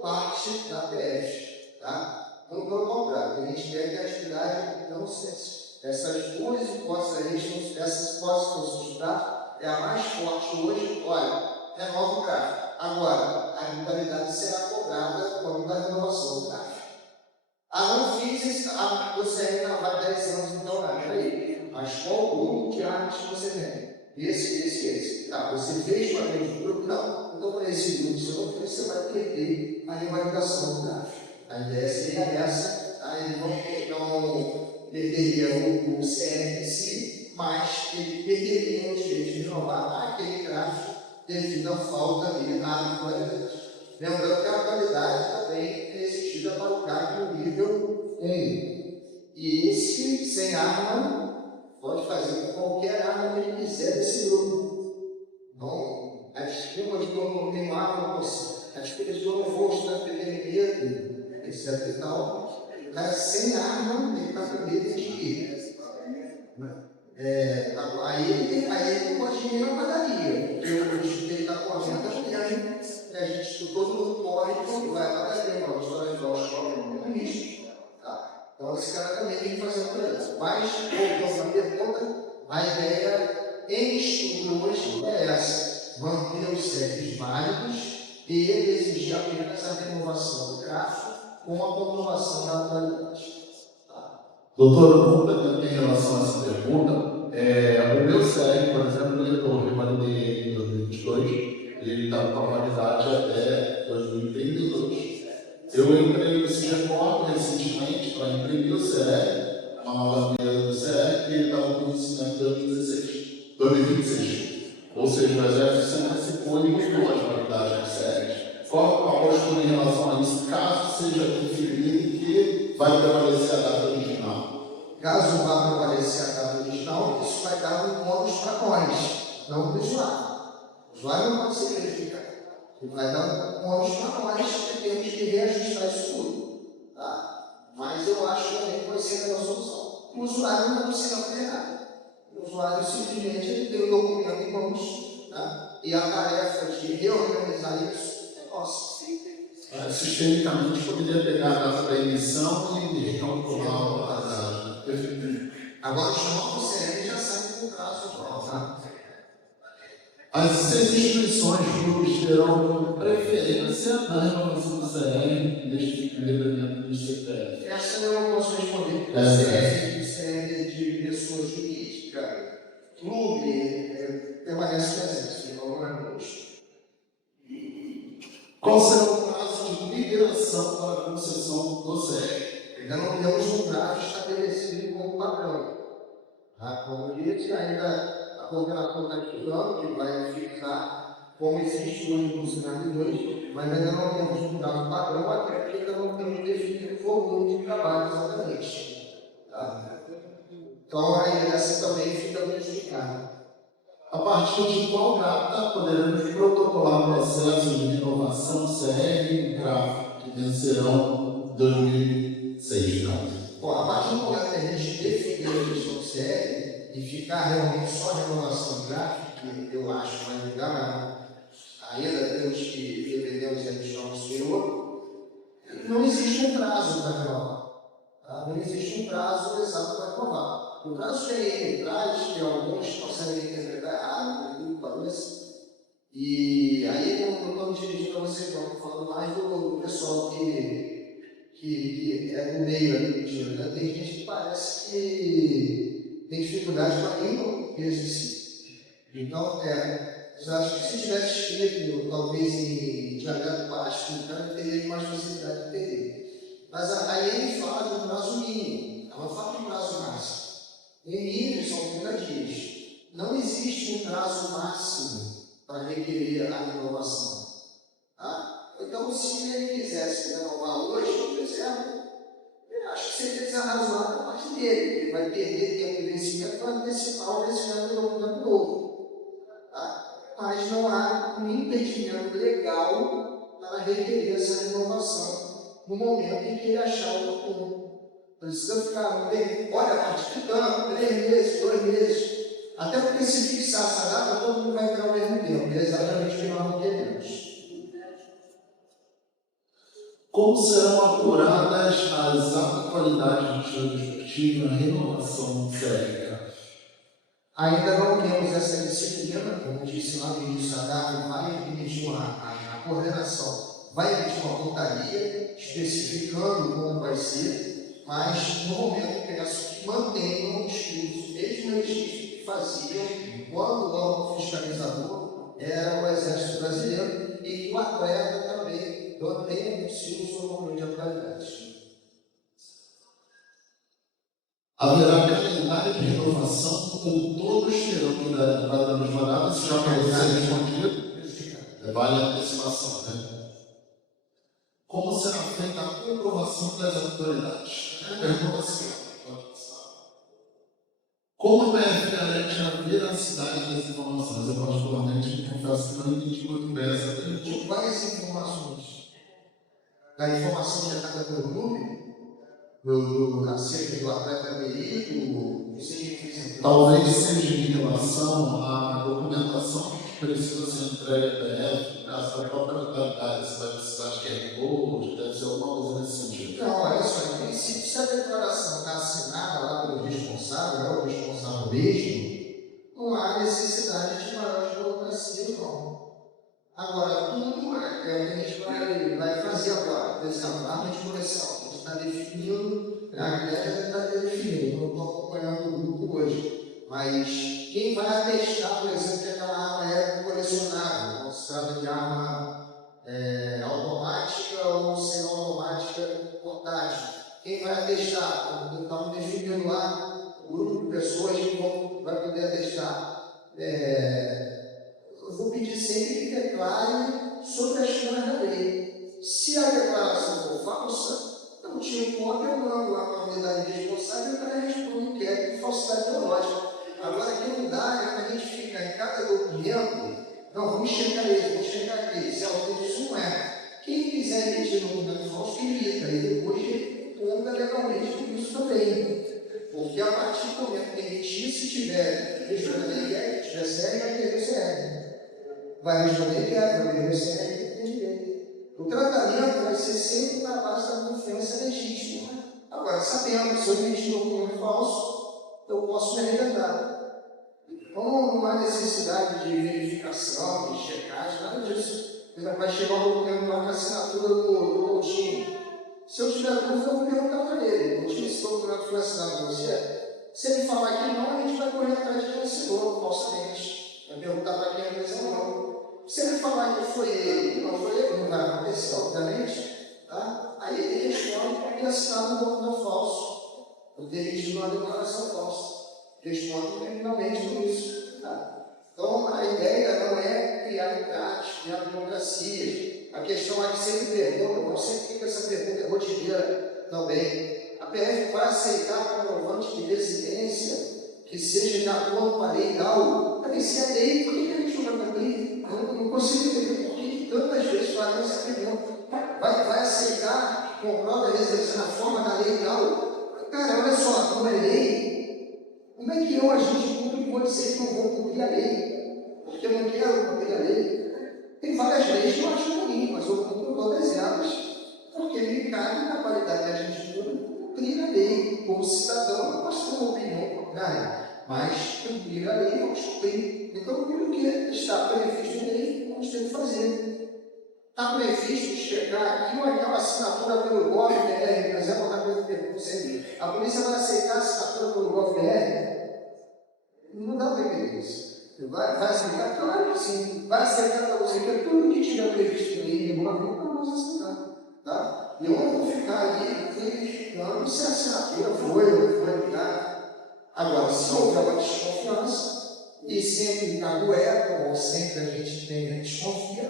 parte da PF. Tá? Não pelo contrário, a gente quer que a atividade não cesse. Essas duas hipóteses, essas hipóteses que foram estudadas, é a mais forte hoje. Olha, renova o gráfico. Agora, a rentabilidade será cobrada quando da renovação do gráfico. Não fiz isso, você ainda vai 10 anos, então, peraí. Mas qual grupo de armas você tem? Esse. Você fez para aquele grupo? Não. Então, para esse grupo, você vai perder a revalidação do gráfico. A ideia seria essa, aí não perderia o CR em si, mas ele perderia o direito de renovar aquele gráfico devido à falta de habitualidade. Lembrando que a habitualidade também é exigida para o cargo nível 1. E esse, sem arma, pode fazer com qualquer arma que ele quiser desse grupo. Então, a desculpa de que eu não tenho arma, a desculpa de que eu não vou estudar PDM, etc e tal, o cara sem arma, ele está com medo de ir. Aí ele pode ir na padaria, porque ele está com a venda mesmo, e a gente, todo mundo corre e vai à padaria, para mostrar as lojas no lixo. Tá? Então esse cara também tem que fazer uma coisa. Mas, voltando à pergunta, a ideia em estudo hoje é essa: manter os CEPs válidos e exigir apenas a renovação do gráfico com a comprovação da atualidade. Tá? Doutor, complementando em relação a essa pergunta, o meu CR, por exemplo, eu revalidei em 2022, ele está com a validade até 2032. Eu entrei nesse reforma recentemente para imprimir o CR, uma nova mesa do CR, que ele estava com vencimento em 2026. Ou seja, o Exército se antecipou e mudou as validades dos CRs. Conforme postura em relação a isso, caso seja definido que vai prevalecer a data original? Caso vá prevalecer a data original, isso vai dar um ônus para nós, não para o usuário. O usuário não pode ser verificado. Ele vai dar um ônus para nós que temos que reajustar isso tudo. Tá? Mas eu acho também que vai ser a melhor solução. O usuário não vai conseguir fazer nada. O usuário simplesmente ele tem o documento em mãos, tá? E a tarefa de reorganizar isso é nossa. Sistemicamente, poderia pegar a data da emissão e recalcular a data. Perfeito. Agora, os novos CR já saem com prazo atual, tá? As instituições públicas terão preferência na renovação do CR neste regulamento do CPF. Essa eu não posso responder, porque o CR de pessoa jurídica, clube, permanece presente, não é hoje. Qual será o prazo de liberação para a concessão do CR? Ainda não temos um prazo estabelecido como padrão. Tá? Como eu disse, ainda a coordenação está estudando, que vai fixar como existe hoje nos sinalizadores, mas ainda não temos um prazo padrão, até porque ainda não temos definido o volume de trabalho exatamente. Tá? Então, aí essa também fica modificada. A partir de qual data poderemos protocolar processos de renovação CR e CRAF que vencerão 2006, caso? Bom, a partir do momento que a gente definir a gestão do CR e ficar realmente só a renovação gráfica, que eu acho que vai mudar, mas ainda temos que dependemos da gestão superior, não existe um prazo para renovar. Tá? Não existe um prazo exato para renovar. O prazo que ele traz, que alguns conseguem interpretar errado, e aí eu não estou me dirigindo a vocês, não, estou falando mais do pessoal que é do meio ali, né? Tem gente que parece que tem dificuldade para língua portuguesa em si. Então, eu acho que se tivesse escrito, talvez em dialeto baixo, então eu teria mais facilidade de entender. Mas aí ele fala de um prazo mínimo, ela fala de um prazo máximo. Em mínimo são 30 dias. Não existe um prazo máximo para requerer a renovação. Tá? Então, se ele quisesse renovar hoje, por exemplo, eu acho que seria desarrazoado da parte dele. Ele vai perder tempo de vencimento para antecipar o vencimento do documento novo. Tá? Mas não há um impedimento legal para requerer essa renovação no momento em que ele achar o documento. Precisa ficar no meio, olha, a partir de tanto, 3 meses, 2 meses. Até porque se fixar essa data, todo mundo vai entrar ao mesmo tempo. É exatamente o que nós não queremos. Como serão apuradas as atualidades do dispositivo na renovação do CR? Ainda não temos essa disciplina, como disse lá no início, a DAP vai emitir a coordenação, vai emitir uma portaria especificando como vai ser, mas no momento penso que mantenham os estudos, mesmo registro que faziam quando o órgão fiscalizador era o Exército Brasileiro e o atleta também mantenha o seu número de atualidades. Haverá calendário de renovação ou todos terão que dar entrada na mesma data? Se já pode ser respondido, vale a antecipação, né? Como será feita a comprovação das autoridades? Como o PF garante a veracidade das informações? Eu particularmente confesso que não entendi muito bem essa pergunta. Quais informações? Da informação de cada grupo? Acerca do atleta perigo? Talvez seja em relação à documentação que precisa ser entregue à PF, caso da própria localidade, se vai precisar de QR Code, deve ser alguma coisa nesse sentido. Não, olha só, em princípio, se a declaração está assinada lá pelo responsável, é o responsável mesmo, não há necessidade de maior burocracia, não. Agora, tudo é o que a gente vai fazer agora. Por exemplo, a arma de correção, a gente está definindo, a Guilherme está definindo, eu não estou acompanhando o grupo hoje, mas quem vai atestar, por exemplo, que aquela arma é colecionável, não se trata de arma automática ou semi-automática portátil. Quem vai atestar? Estamos definindo lá o grupo de pessoas que vai poder atestar. Eu vou pedir sempre que declare sobre as chamas da lei. Se biológica. Agora, o que não dá é para a gente ficar em cada documento, não, vamos checar esse, vamos checar aquele, se é algo disso não é. Quem quiser emitir no documento falso, que emita, e depois anda legalmente com isso também. Porque a partir do momento que emitir, se tiver responder IR, tiver série, vai ter o CR. Vai responder IR, vai ter o CR, tem direito. O tratamento vai ser sempre na base da confiança legítima. Agora, sabendo que se eu emitir um documento falso, eu posso me arrepender. Então, não há necessidade de verificação, de checagem, nada disso. Vai chegar um documento lá com a assinatura do Coutinho. Se eu tiver dúvida, eu vou perguntar para ele. Coutinho, esse documento foi assinado por você? Se ele falar que não, a gente vai correr atrás de quem assinou, falsamente. Vai perguntar para quem assinou. Se ele falar que foi ele, que não foi ele, não vai acontecer, obviamente, tá? Aí ele responde que assinado um documento falso. Eu dirigido uma declaração falsa. Responde criminalmente por isso. Tá? Então, a ideia não é criar embates, criar democracias. A questão é que sempre pergunta, sempre fica essa pergunta rotineira também. A PF vai aceitar comprovante de residência que seja de acordo com a lei legal? Mas se é lei, por que a gente não vai cumprir? Eu não consigo entender por que tantas vezes faz essa pergunta. Vai aceitar comprova de residência na forma da lei legal? Cara, olha só, como é lei, como é que eu, agente público, vou dizer que não vou cumprir a lei? Porque eu não quero cumprir a lei. Tem várias leis que eu acho ruim, mas eu cumpro todas elas, porque me cabe na qualidade de agente público cumprir a lei. Como cidadão, eu posso ter uma opinião contrária, mas cumprir a lei vamos cumprir. Então, pelo que está previsto em lei, vamos ter que fazer. Está previsto chegar aqui aquela assinatura pelo GOV-BR, mas é uma coisa que eu pergunto. A polícia vai aceitar a assinatura pelo GOV-BR? Não dá para entender isso. Vai aceitar? Claro que sim. Vai aceitar para você, porque tudo que tiver previsto em lei, não vamos aceitar. Tá? E eu não vou ficar ali verificando se a assinatura foi ou não foi ligada. Agora, se houver uma desconfiança, e sempre na goela, ou sempre a gente tem desconfia,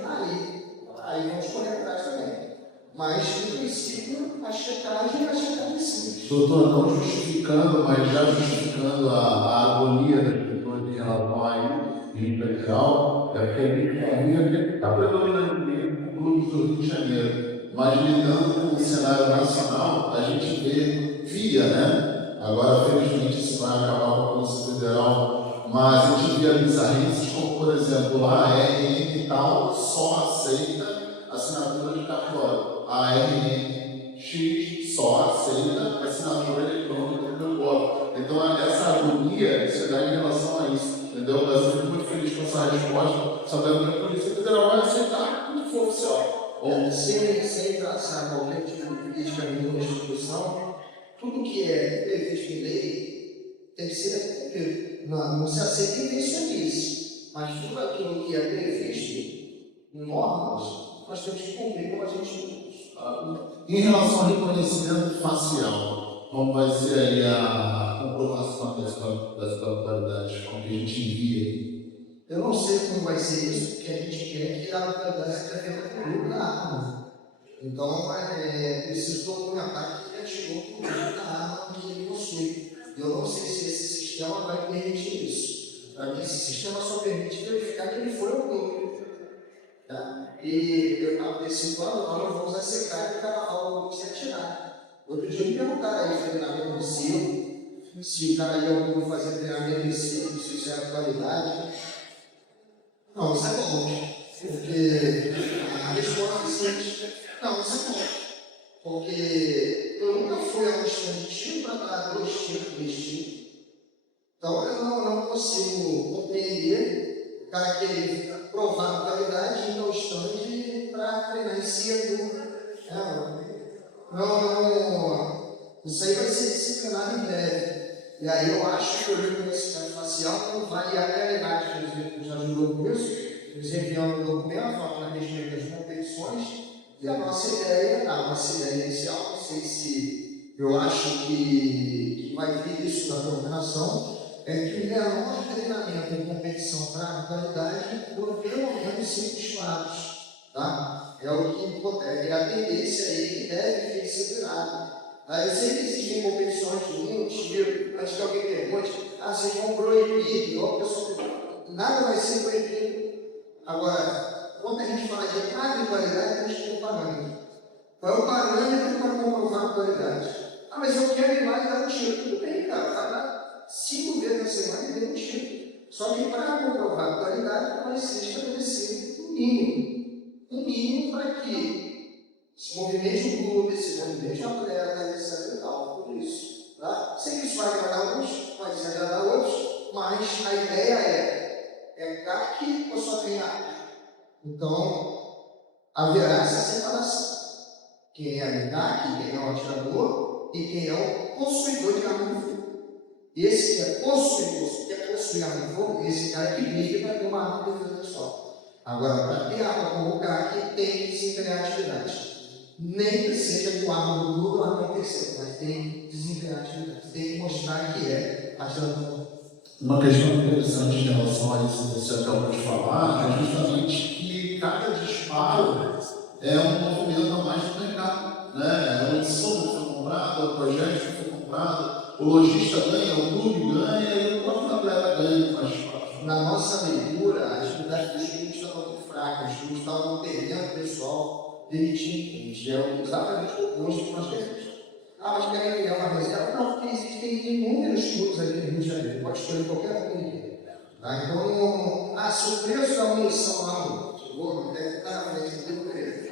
aí vamos correr atrás também. Mas, no princípio, a checagem é a checagem simples. Doutor, não justificando, mas já justificando a agonia das pessoas em relação a isso federal, é que a gente está predominantemente no clube do Rio de Janeiro, mas lidando com o cenário nacional, a gente via, né? Agora, felizmente, isso vai acabar com a Polícia Federal, mas a gente via bizarrices como, por exemplo, a RN e tal só aceita assinatura de cartório. A RNX só aceita assinatura eletrônica do GOV. Então, essa agonia se dá em relação a isso, entendeu? Eu fico muito feliz com essa resposta, sabendo que a Polícia Federal vai aceitar tudo que for oficial. Sem traçar qualquer tipo de política de instituição, tudo que é previsto em lei tem que ser cumprido. Não se aceita invencionice, mas tudo aquilo que é previsto em normas, nós temos que cumprir como a gente. Em relação ao reconhecimento facial, como vai ser aí a comprovação das qualidades, como que a gente envia? Eu não sei como vai ser isso, porque a gente quer que a qualidade seja feita por grupo da arma. Então, preciso documentar que ele ativou o grupo da arma que ele possui. Eu não sei se esse sistema vai permitir isso. Para mim, esse sistema só permite verificar que ele foi o grupo. Tá? E eu estava antecipando, nós não vamos acertar que o carnaval precisa tirar. Outro dia me perguntaram aí, treinamento no circo, se o cara ia fazer treinamento em circo, se isso é atualidade. Não, isso é bom, porque a resposta é simples. Não, isso é bom, porque eu nunca fui a um stand de tiro para dar 2 tipos de tiro. Então eu não consigo compreender o cara querer provar a qualidade e ir ao stand para treinar em circo. Isso aí vai ser disciplinado em breve. E aí eu acho que o reconhecimento facial não vai a realidade, que nos ajudou com isso, nos enviando um documento falando a respeito das competições, e a nossa ideia inicial, não sei se eu acho que vai vir isso da coordenação, é que o menor treinamento em competição para a qualidade por pelo menos 5 disparos. Tá? É o que é a tendência aí que deve ser virada. Eu sei que existem competições de um tiro, antes que alguém pergunte, vocês vão proibir, igual o pessoal fala, nada vai ser proibido. Agora, quando a gente fala de qualidade, a gente tem um parâmetro. Qual é o parâmetro para comprovar a qualidade? Ah, mas eu quero ir lá e dar um tiro. Tudo bem, cara, vai lá 5 vezes na semana e dê um tiro. Só que para comprovar a qualidade, vai ser estabelecido um mínimo. Um mínimo para que se movimente o clube, se movimente a atleta, etc. e tal, tudo isso. Tá? Sei que isso vai agradar uns, vai desagradar outros, mas a ideia é CAC ou só tem área? Então, haverá essa separação. Quem é o CAC, quem é o atirador e quem é o consumidor de arma de fogo. Esse que é consumidor, que quer consumir arma de fogo, esse cara que briga para ter uma arma de defesa pessoal. Agora, para ter arma como o CAC, tem que se empenhar atividade. Nem que seja com arma do duro ou arma terceira, mas tem que desempenhar atividade. Tem que mostrar que é atirador. Uma questão interessante em relação a isso que você acabou de falar é justamente que cada disparo é um movimento a mais do mercado. Né? É o insumo que foi comprado, é o projeto que foi comprado, o lojista ganha, o clube ganha e o próprio atleta ganha com as disparos. Na nossa leitura, as atividades dos clubes estavam muito fracas, os clubes estavam perdendo o pessoal, demitindo gente. É exatamente o oposto que nós temos. Ah, mas querem criar uma reserva? Não, porque existem inúmeros clubes aqui no Rio de Janeiro, pode escolher qualquer um que tá? Então, se o preço da munição lá no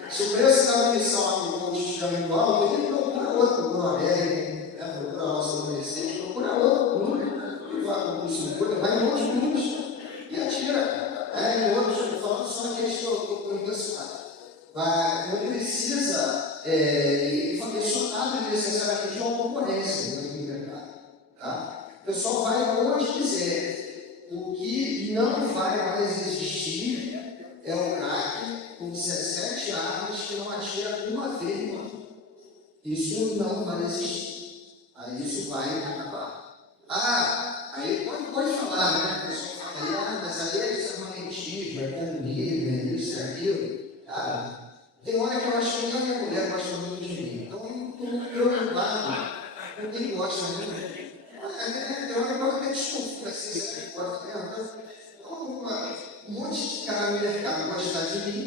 se o preço da munição lá no posto estiver muito alto, ele procura outro, procura a América, procura a nossa adolescente, procura outro clube, que vai com o curso, vai em outros clubes e atira. Em outros, eu estou falando só aqueles que eu estou impressionado. Não precisa condicionado necessariamente de uma concorrência no mercado. Tá? O pessoal vai onde quiser. O que não vai mais existir é o CAC com 17 armas que não atira uma vez no ano. Isso não vai existir. Aí isso vai acabar. Aí pode falar, né? O pessoal fala, mas aí é armamentismo, é comunismo, é isso, é aquilo. Cara, tem hora que eu acho que nem a minha mulher gosta muito de mim. Então eu não estou muito preocupado. Ninguém gosta muito. Tem hora que eu até desconfio assim, você gosta mesmo. Então, um monte de cara no mercado gosta de mim.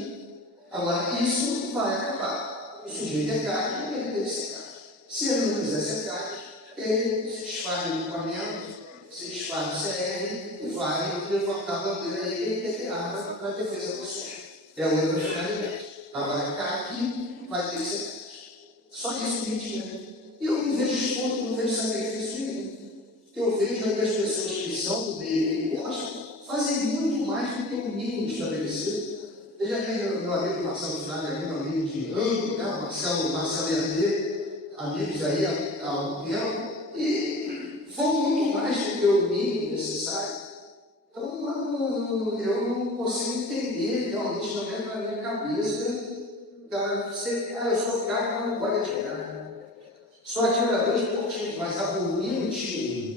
Agora, isso vai acabar. O sujeito é CAC, ele deve ser CAC. Se ele não quiser ser CAC, ele se desfaz do equipamento, se desfaz do CR e vai levantar a bandeira aí e ter arma para a defesa pessoal. É outra finalidade. Agora, CAC vai ter que ser CAC. Só isso que a gente vê. E eu não vejo esforço, não vejo sacrifício nenhum. Eu vejo aí as pessoas que são do meio e gostam fazem muito mais do que o mínimo estabelecido. Veja aqui meu amigo Marcelo Flávio, meu amigo de ano, né? Marcelo Iadê, amigos aí há um tempo, e vão muito mais do que o mínimo necessário. Então, eu não consigo entender, realmente não entra na minha cabeça, cara, eu sou cara que não pode atirar. Sou atirador esportivo, mas abolir o tiro,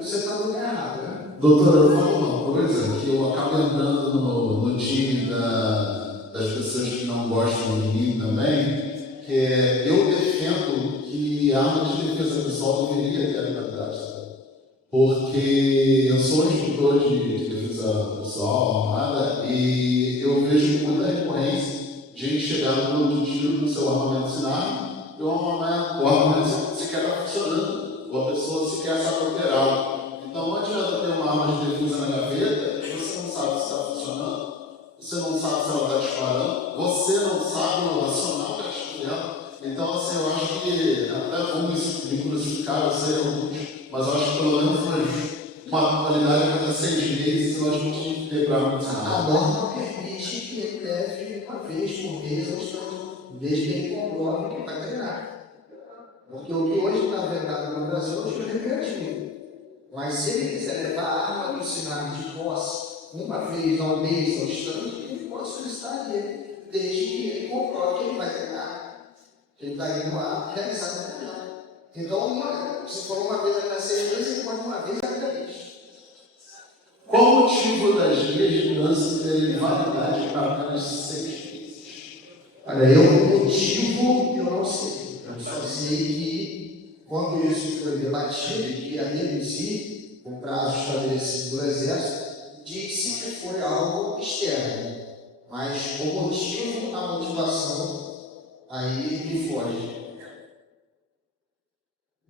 você está no lugar errado, né? Doutora, eu falo uma coisa que eu acabo entrando no time das pessoas que não gostam de mim também, que é, eu defendo que a arma de defesa pessoal deveria ter habilidade, porque eu sou instrutor de defesa pessoal armada e eu vejo muita recorrência de gente chegar no plano de tiro com seu armamento sem arma e o armamento sequer está funcionando, ou a pessoa sequer sabe operá-lo. Então, não adianta ter uma arma de defesa na gaveta e você não sabe se está funcionando, você não sabe se ela está disparando, você não sabe o racional que está dela. Então, assim, eu acho que até vamos me crucificar, eu sei alguns, mas eu acho que pelo menos uma qualidade a cada 6 meses eu acho que tinha que ter para funcionar. A norma permite que ele leve uma vez por mês ao estado, desde que ele comprove que vai treinar. Porque o que hoje está vedado no Brasil é o recreativo. Mas se ele quiser levar a arma do sinal de posse uma vez ao mês ao instante, ele pode solicitar dele, desde que ele comprove que ele vai treinar. Ele está indo lá realizar a treino. Então, se for uma vez a cada 6 meses, ele pode uma vez a cada mês. Qual o motivo das guias de trânsito terem validade para apenas 6 meses? Olha, o motivo eu não sei. Eu só sei que quando isso foi debatido, que a lei em si, o prazo estabelecido pelo Exército, disse que foi algo externo, mas o motivo, a motivação, aí que foge.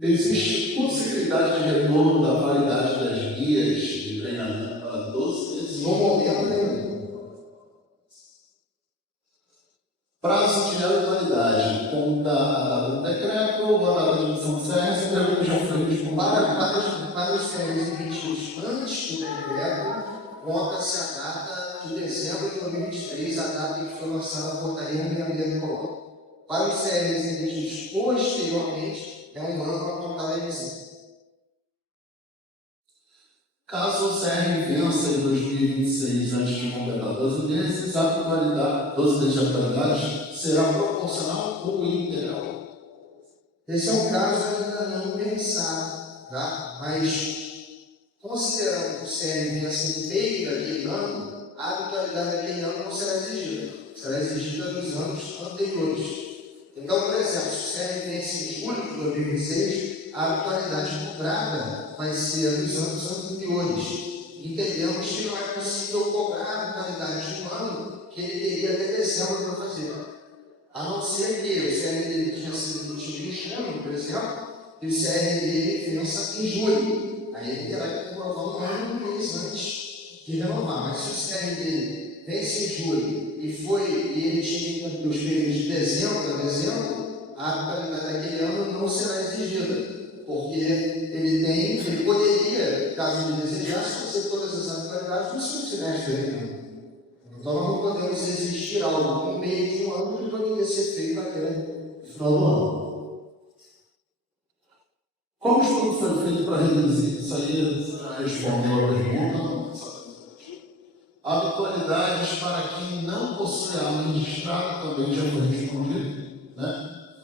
Existe possibilidade de retorno da validade das guias de treinamento para 12 meses? No momento nenhum. Prazo de validade, conta o decreto ou a data de emissão do CR, esse decreto já foi respondido. Para os CRs emitidos antes do decreto, conta-se a data de dezembro de 2023, a data em que foi lançada a portaria 166 do COLON. Para os CRs emitidos posteriormente, é um ano a contar da emissão. Caso o CR vença em 2026 antes de completar 12 meses, a atualidade, 12 meses de atualidade será proporcional ou integral? Esse é um caso ainda não pensado, tá? Mas, considerando que o CR vença no meio daquele ano, a habitualidade daquele ano não será exigida. Será exigida nos anos anteriores. Então, por exemplo, se o CR vence em julho de 2026, a habitualidade cobrada vai ser nos anos anteriores. Entendemos que não é possível cobrar a habitualidade de um ano que ele teria até dezembro para fazer. A não ser que o CRD tinha sido emitido em junho, por exemplo, e o CRD vença em julho. Aí ele terá que comprovar um ano e um mês antes de renovar. Mas se o CRD vence em julho e ele tinha que cumprir os períodos de dezembro a dezembro, a habitualidade daquele ano não será exigida. Porque ele poderia, caso ele desejasse, fazer todas as atividades no segundo semestre dele. Então nós não podemos exigir algo no meio de um ano que poderia ser feito até o final do ano. Como o estudo foi feito para reduzir? Isso aí já respondeu a pergunta. Habitualidades para quem não possui arma registrada também já foi respondido, né?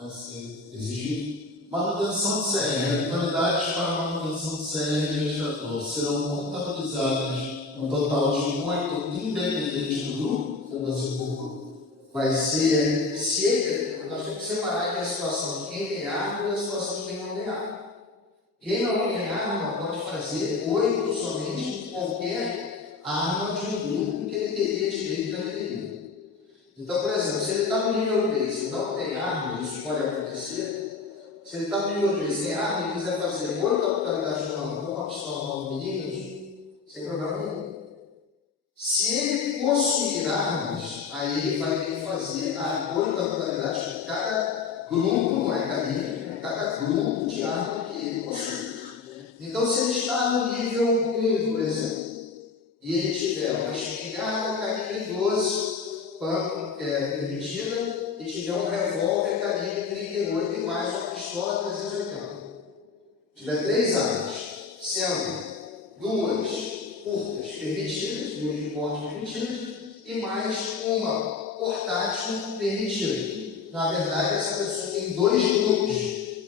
Vai ser exigido. Manutenção de CR. Habitualidades para manutenção de CR de registrador serão contabilizadas um total de 8 independentes do grupo ou vai ser por grupo? Vai ser, se ele, nós temos que separar aqui a situação de quem tem arma e a situação de quem não tem arma. Quem não tem arma pode fazer 8 somente com qualquer arma de um grupo que ele teria direito de adquirir. Então, por exemplo, se ele está no nível 3 e não tem arma, isso pode acontecer. Se ele está no nível 3 sem arma e quiser fazer 8 habitualidades no ano com a pistola 9 milímetros, sem problema nenhum. Se ele possuir armas, aí ele vai ter que fazer as 8 habitualidades de cada grupo, não é calibre, cada grupo de arma que ele possui. Então, se ele está no nível 1, por exemplo, e ele tiver uma espingarda calibre 12, permitida, e tiver um revólver calibre 38 e mais uma pistola 380. Tiver 3 armas, sendo 2 curtas permitidas, 2 de porte permitidas, e mais uma portátil permitida. Na verdade, essa pessoa tem 2 grupos.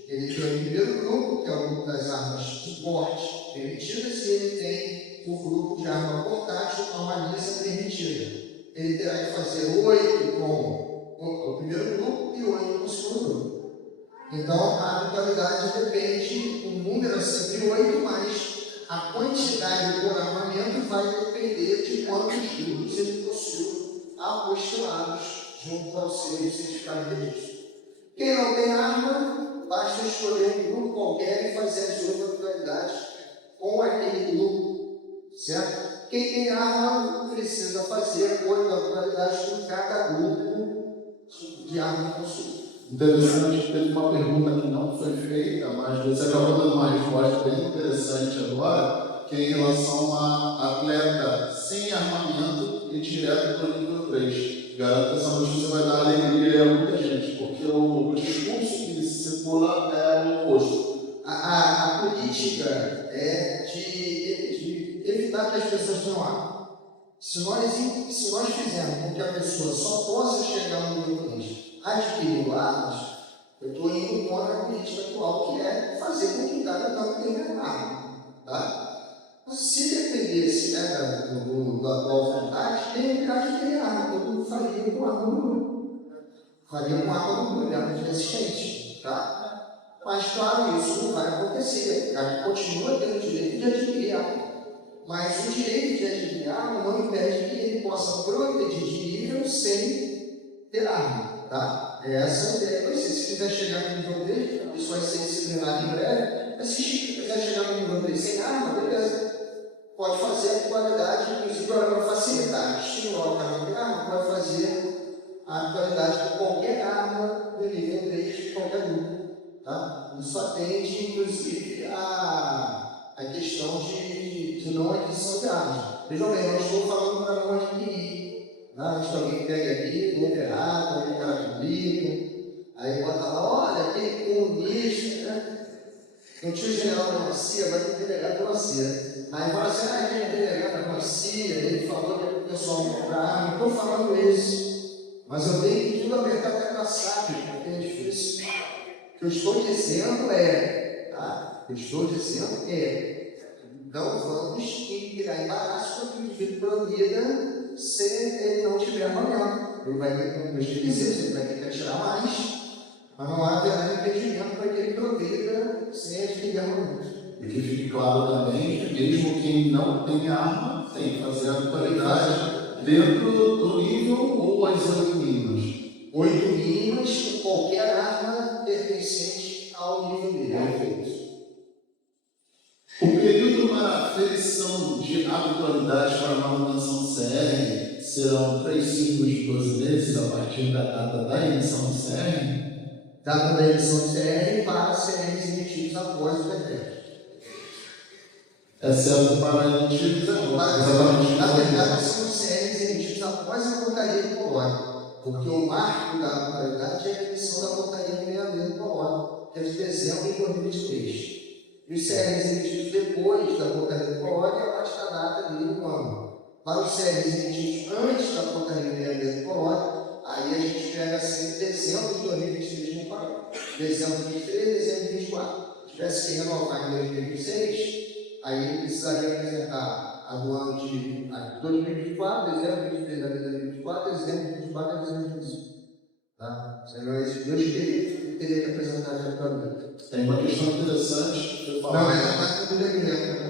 Ele tem o primeiro grupo, que é o grupo das armas de porte permitidas, e ele tem o grupo de arma portátil, uma lisa permitida. Ele terá que fazer 8 com o primeiro grupo e 8 com o segundo grupo. Então, a habitualidade depende, o número é sempre 8, mas a quantidade por armamento vai depender de quantos grupos ele possui apostilados junto ao seu certificado de registro. Quem não tem arma, basta escolher um grupo qualquer e fazer as 8 habitualidades com aquele grupo, certo? Quem tem arma precisa fazer 8 habitualidades com cada grupo de arma possuída. Interessante, teve uma pergunta que não foi feita, mas você acabou dando uma resposta bem interessante agora, que é em relação a atleta sem armamento e direto para o nível 3. Garanto que essa notícia vai dar alegria a muita gente, porque o discurso que circula é o oposto. A política é de evitar que as pessoas tenham arma. Se nós fizermos com que a pessoa só possa chegar no nível 3 adquirindo armas, eu estou indo contra a política atual, que é fazer com que cada tanto tenha arma. Tá? Mas se dependesse da atual vontade, tem um cara que tem arma, todo mundo faria com arma no mundo. Faria com arma no mundo, arma de resistente. Tá? Mas, claro, isso não vai acontecer. Ele continua tendo o direito de adquirir arma. Mas o direito de adquirir arma não impede que ele possa progredir de nível sem ter arma. Tá? Essa é a ideia para você. Se quiser chegar no nível 3, isso vai ser disciplinado em breve. Mas se quiser chegar no nível 3 sem arma, beleza. Pode fazer a atualidade, inclusive para facilitar, estimular o cara de arma, pode fazer a atualidade com qualquer arma do nível 3 de qualquer grupo. Tá? Isso atende, inclusive, a questão de não aquisição de armas. Vejam bem, eu não estou falando para não adquirir. Tá? Se alguém pega aqui, muito errado, aí o cara publica, aí bota lá, olha, aquele comunista, né? Não tinha o general da Demacia, agora tem o delegado da Demacia. Aí fala assim, aquele delegado da Demacia, ele falou que o pessoal não compra arma, não estou falando isso. Mas eu tenho que tudo apertar até na SAP, porque é difícil. O que eu estou dizendo é, tá? O que eu estou dizendo é, não vamos criar embaraço para que o indivíduo progrida se ele não tiver armamento. Ele vai ter, como eu te dizer, ele vai ter que atirar mais, mas não haverá impedimento para que ele progrida sem adquirir armamento. E que fique claro também que mesmo quem não tem arma tem que fazer a qualidade dentro do nível ou as 8 mínimas. 8 mínimas com qualquer arma pertencente ao nível dele. Perfeito. O período para aferição de habitualidade para manutenção CR serão 3 ciclos de 12 meses a partir da data da emissão do CR? Data da emissão do CR para CRs emitidos após o decreto. Exceto para emitidos exatamente. Na verdade, são os CRs emitidos após a portaria do COLOG. Porque o marco da habitualidade é a emissão da portaria 62 do COLOG, que é de dezembro de 2023. E os CRs emitidos depois da portaria do COLOG é a partir da data dele do ano. Para os CRs emitidos antes da portaria 62 do COLOG, aí a gente pega assim dezembro de 2023 no parâmetro. Dezembro de 2023, dezembro de 2024. Se tivesse que renovar em 2026, aí ele precisaria apresentar a do ano de 2024, dezembro de 2023 a 2024, dezembro de 2024 a dezembro de 2025. Tá? Seriam esses 2 dias que teria que apresentar já para mim. Tem uma questão interessante que eu falo. Não, é tudo decreto.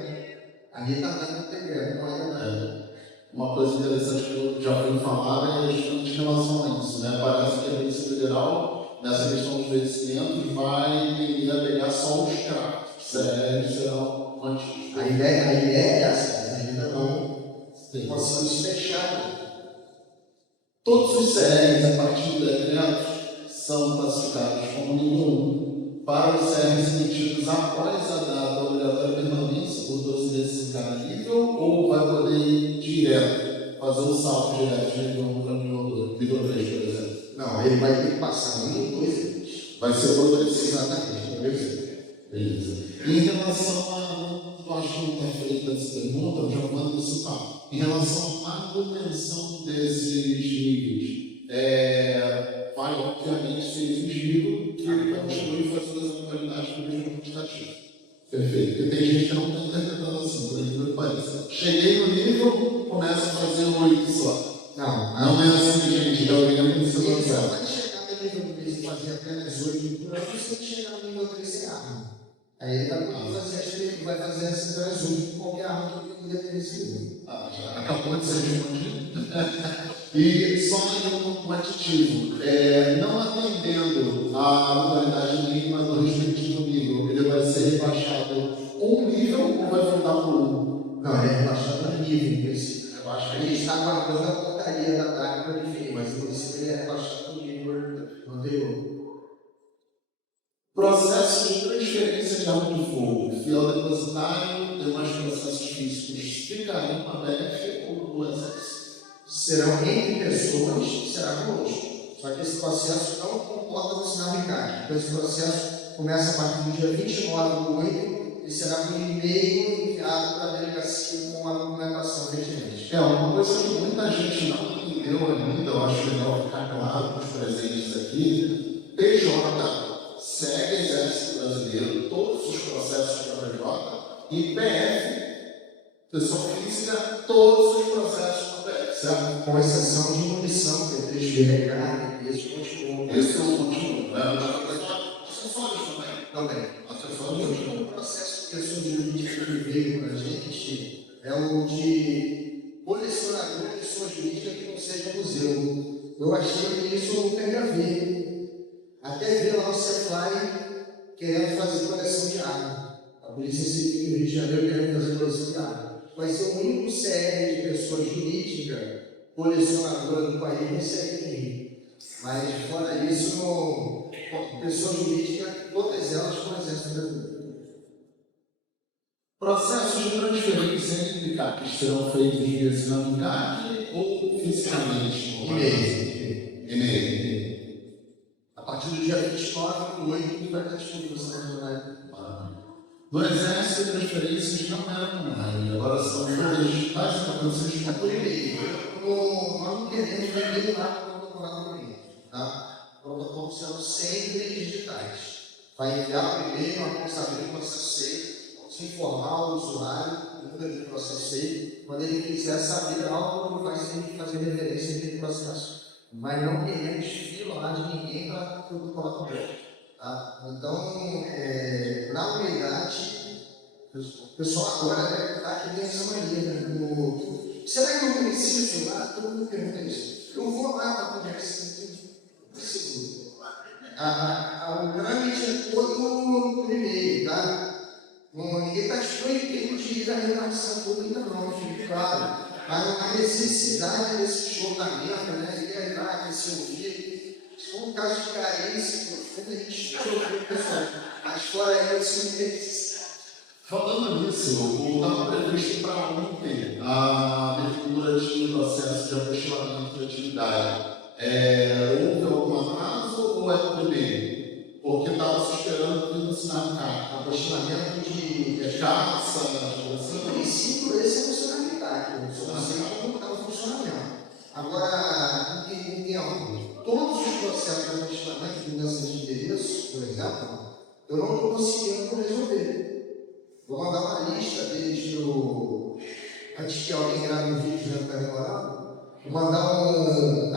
Ali está dando decreto, não é nada. Uma coisa interessante que eu já fui falar é justamente em relação a isso. Né? Parece que a Polícia Federal, nessa questão dos vencimentos, vai tender a pegar só os craques. Serão antigos. A ideia é essa, ainda não possamos fechar. Todos os CRs, a partir do decreto, são classificados como nível 1. Para os CRs emitidos após a data obrigatória de permanência por 12 meses em cada nível, ou vai poder ir direto, fazer um salto direto de nível 1 para nível 3, por exemplo? Não, ele vai ter que passar 1, 2 e 3. Vai ser progressivo. Exatamente. Beleza. Em relação a, eu acho que não está feita essa pergunta, eu já vou antecipar. Em relação à manutenção desses níveis, vai obviamente ser exigido que ele continue fazendo as atualidades do mesmo quantitativo. Perfeito. Porque tem gente que não está interpretando assim, por exemplo, que pareça. Cheguei no nível, começa a fazer 8 só. Não é assim, gente, que alguém não precisa lançar. Vai chegar no nível 3 e fazer apenas 8 por ano, você tem que chegar no nível 3 sem arma. Aí ele vai fazer as interações com qualquer arma que ele poder ter esse nível. Já acabou de ser respondido. E só em um quantitativo, não atendendo a modalidade mínima do respectivo nível, ele vai ser rebaixado um nível ou vai voltar para um? Não, ele é rebaixado a nível, em princípio. A gente está aguardando a portaria da DAC para definir, mas em princípio ele é rebaixado a nível anterior. Processo de transferência de arma de fogo. Fiel depositário, demais processos físicos ficariam com a BF ou do Exército? Serão entre pessoas, será conosco. Só que esse processo não comporta no sinal RICAD. Então esse processo começa a partir do dia 29 do 8 e será por e-mail enviado para a delegacia com a documentação pertinente. Uma coisa que muita gente não entendeu ainda, eu acho legal ficar claro para os presentes aqui, PJ segue Exército Brasileiro, todos os processos da PJ, e PF, pessoa física, todos os processos da PF, certo? Com exceção de munição, que é 3B, carne, isso continua. Isso não continua, né? Acessórios também. Acessórios. O último processo de pessoa jurídica que veio para a gente é o de colecionador de pessoa jurídica que não seja museu. Eu achei que isso não tem a ver. Até ver lá o Cefai querendo fazer coleção de arma. A Polícia Civil do Rio de Janeiro querendo fazer coleção de arma. Vai ser o único CR de pessoa jurídica colecionadora do país nesse aqui no Rio. Mas fora isso, pessoa jurídica, todas elas com exército brasileiro. Processos de transferência entre CACs serão feitos via assinando CAC ou fisicamente? E-mail. A partir do dia 29 do 8, vai estar disponível essa. No Exército, transferências não eram online, agora são todas digitais e alcançam Por e-mail. Nós não queremos vender lá para o protocolo do cliente. Tá? O protocolo sendo sempre digitais. Vai enviar o e-mail, nós vamos saber o processo feito, se informar o usuário do processo feito. Quando ele quiser saber algo, ele vai sempre fazer referência àquele processo. Mas não queremos filar de ninguém para o protocolo completo. Tá? Então, na unidade, o pessoal agora deve estar aqui nessa mania. Né? Será que eu preciso lá? Todo mundo pergunta isso. Eu vou lá para conversar. Preciso. O trâmite é todo no e-mail, tá? Ninguém está proibindo de ir à redação pública, não, fique claro. Mas não há necessidade desse deslocamento, né? E aí lá, esse ouvir. Se for um caso de carência profunda, a gente vai ouvir o pessoal. Mas fora isso, não tem necessidade. Falando nisso, estava previsto para ontem a abertura de processo de apostilamento de atividade. Houve algum atraso ou é por e-mail? Porque estava se esperando que não assinar CAC. Apostilamento de caça, em princípio, esse é o funcionalidade. Eu não sei como está o funcionamento. Agora, todos os processos de apostilamento de mudança de endereço, por exemplo, eu não estou conseguindo resolver. Vou mandar uma lista deles para o. Antes que alguém grave um vídeo já está demorando, vou mandar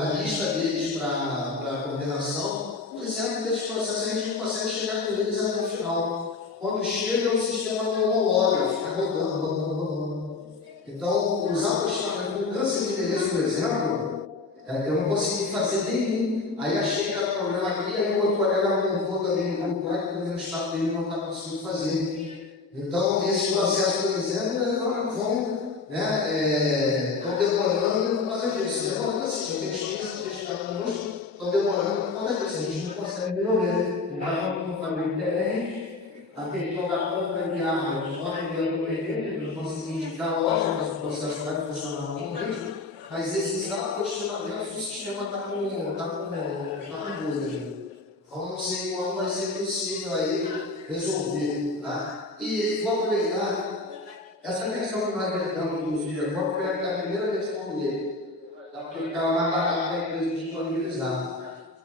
a lista deles para a coordenação. Por exemplo, desses processos a gente não consegue chegar com eles até o final. Quando chega, o sistema não homologa, fica rodando. Então, usar o apostilamento de mudança de endereço, por exemplo, eu não consegui fazer nenhum. Aí achei que era problema aqui, aí o outro colega montou também no complexo, porque o estado dele não está conseguindo fazer. Então, esse processo, por exemplo, estão demorando por causa disso. Demorando assim, eu tenho chance de estar conosco, estão demorando por causa disso. A gente não consegue resolver. Então, como falei, internet, aquele jogador de armas, nós enviamos o PV, não conseguimos indicar loja, mas o processo vai funcionar normalmente. Mas esses apostilamentos, o sistema está com dúvida. Então, não sei quando vai ser possível aí resolver. Tá? E vou aproveitar essa questão que nós tratamos dos dias, vou aproveitar a primeira questão dele, porque estava mais barato para a empresa disponibilizar.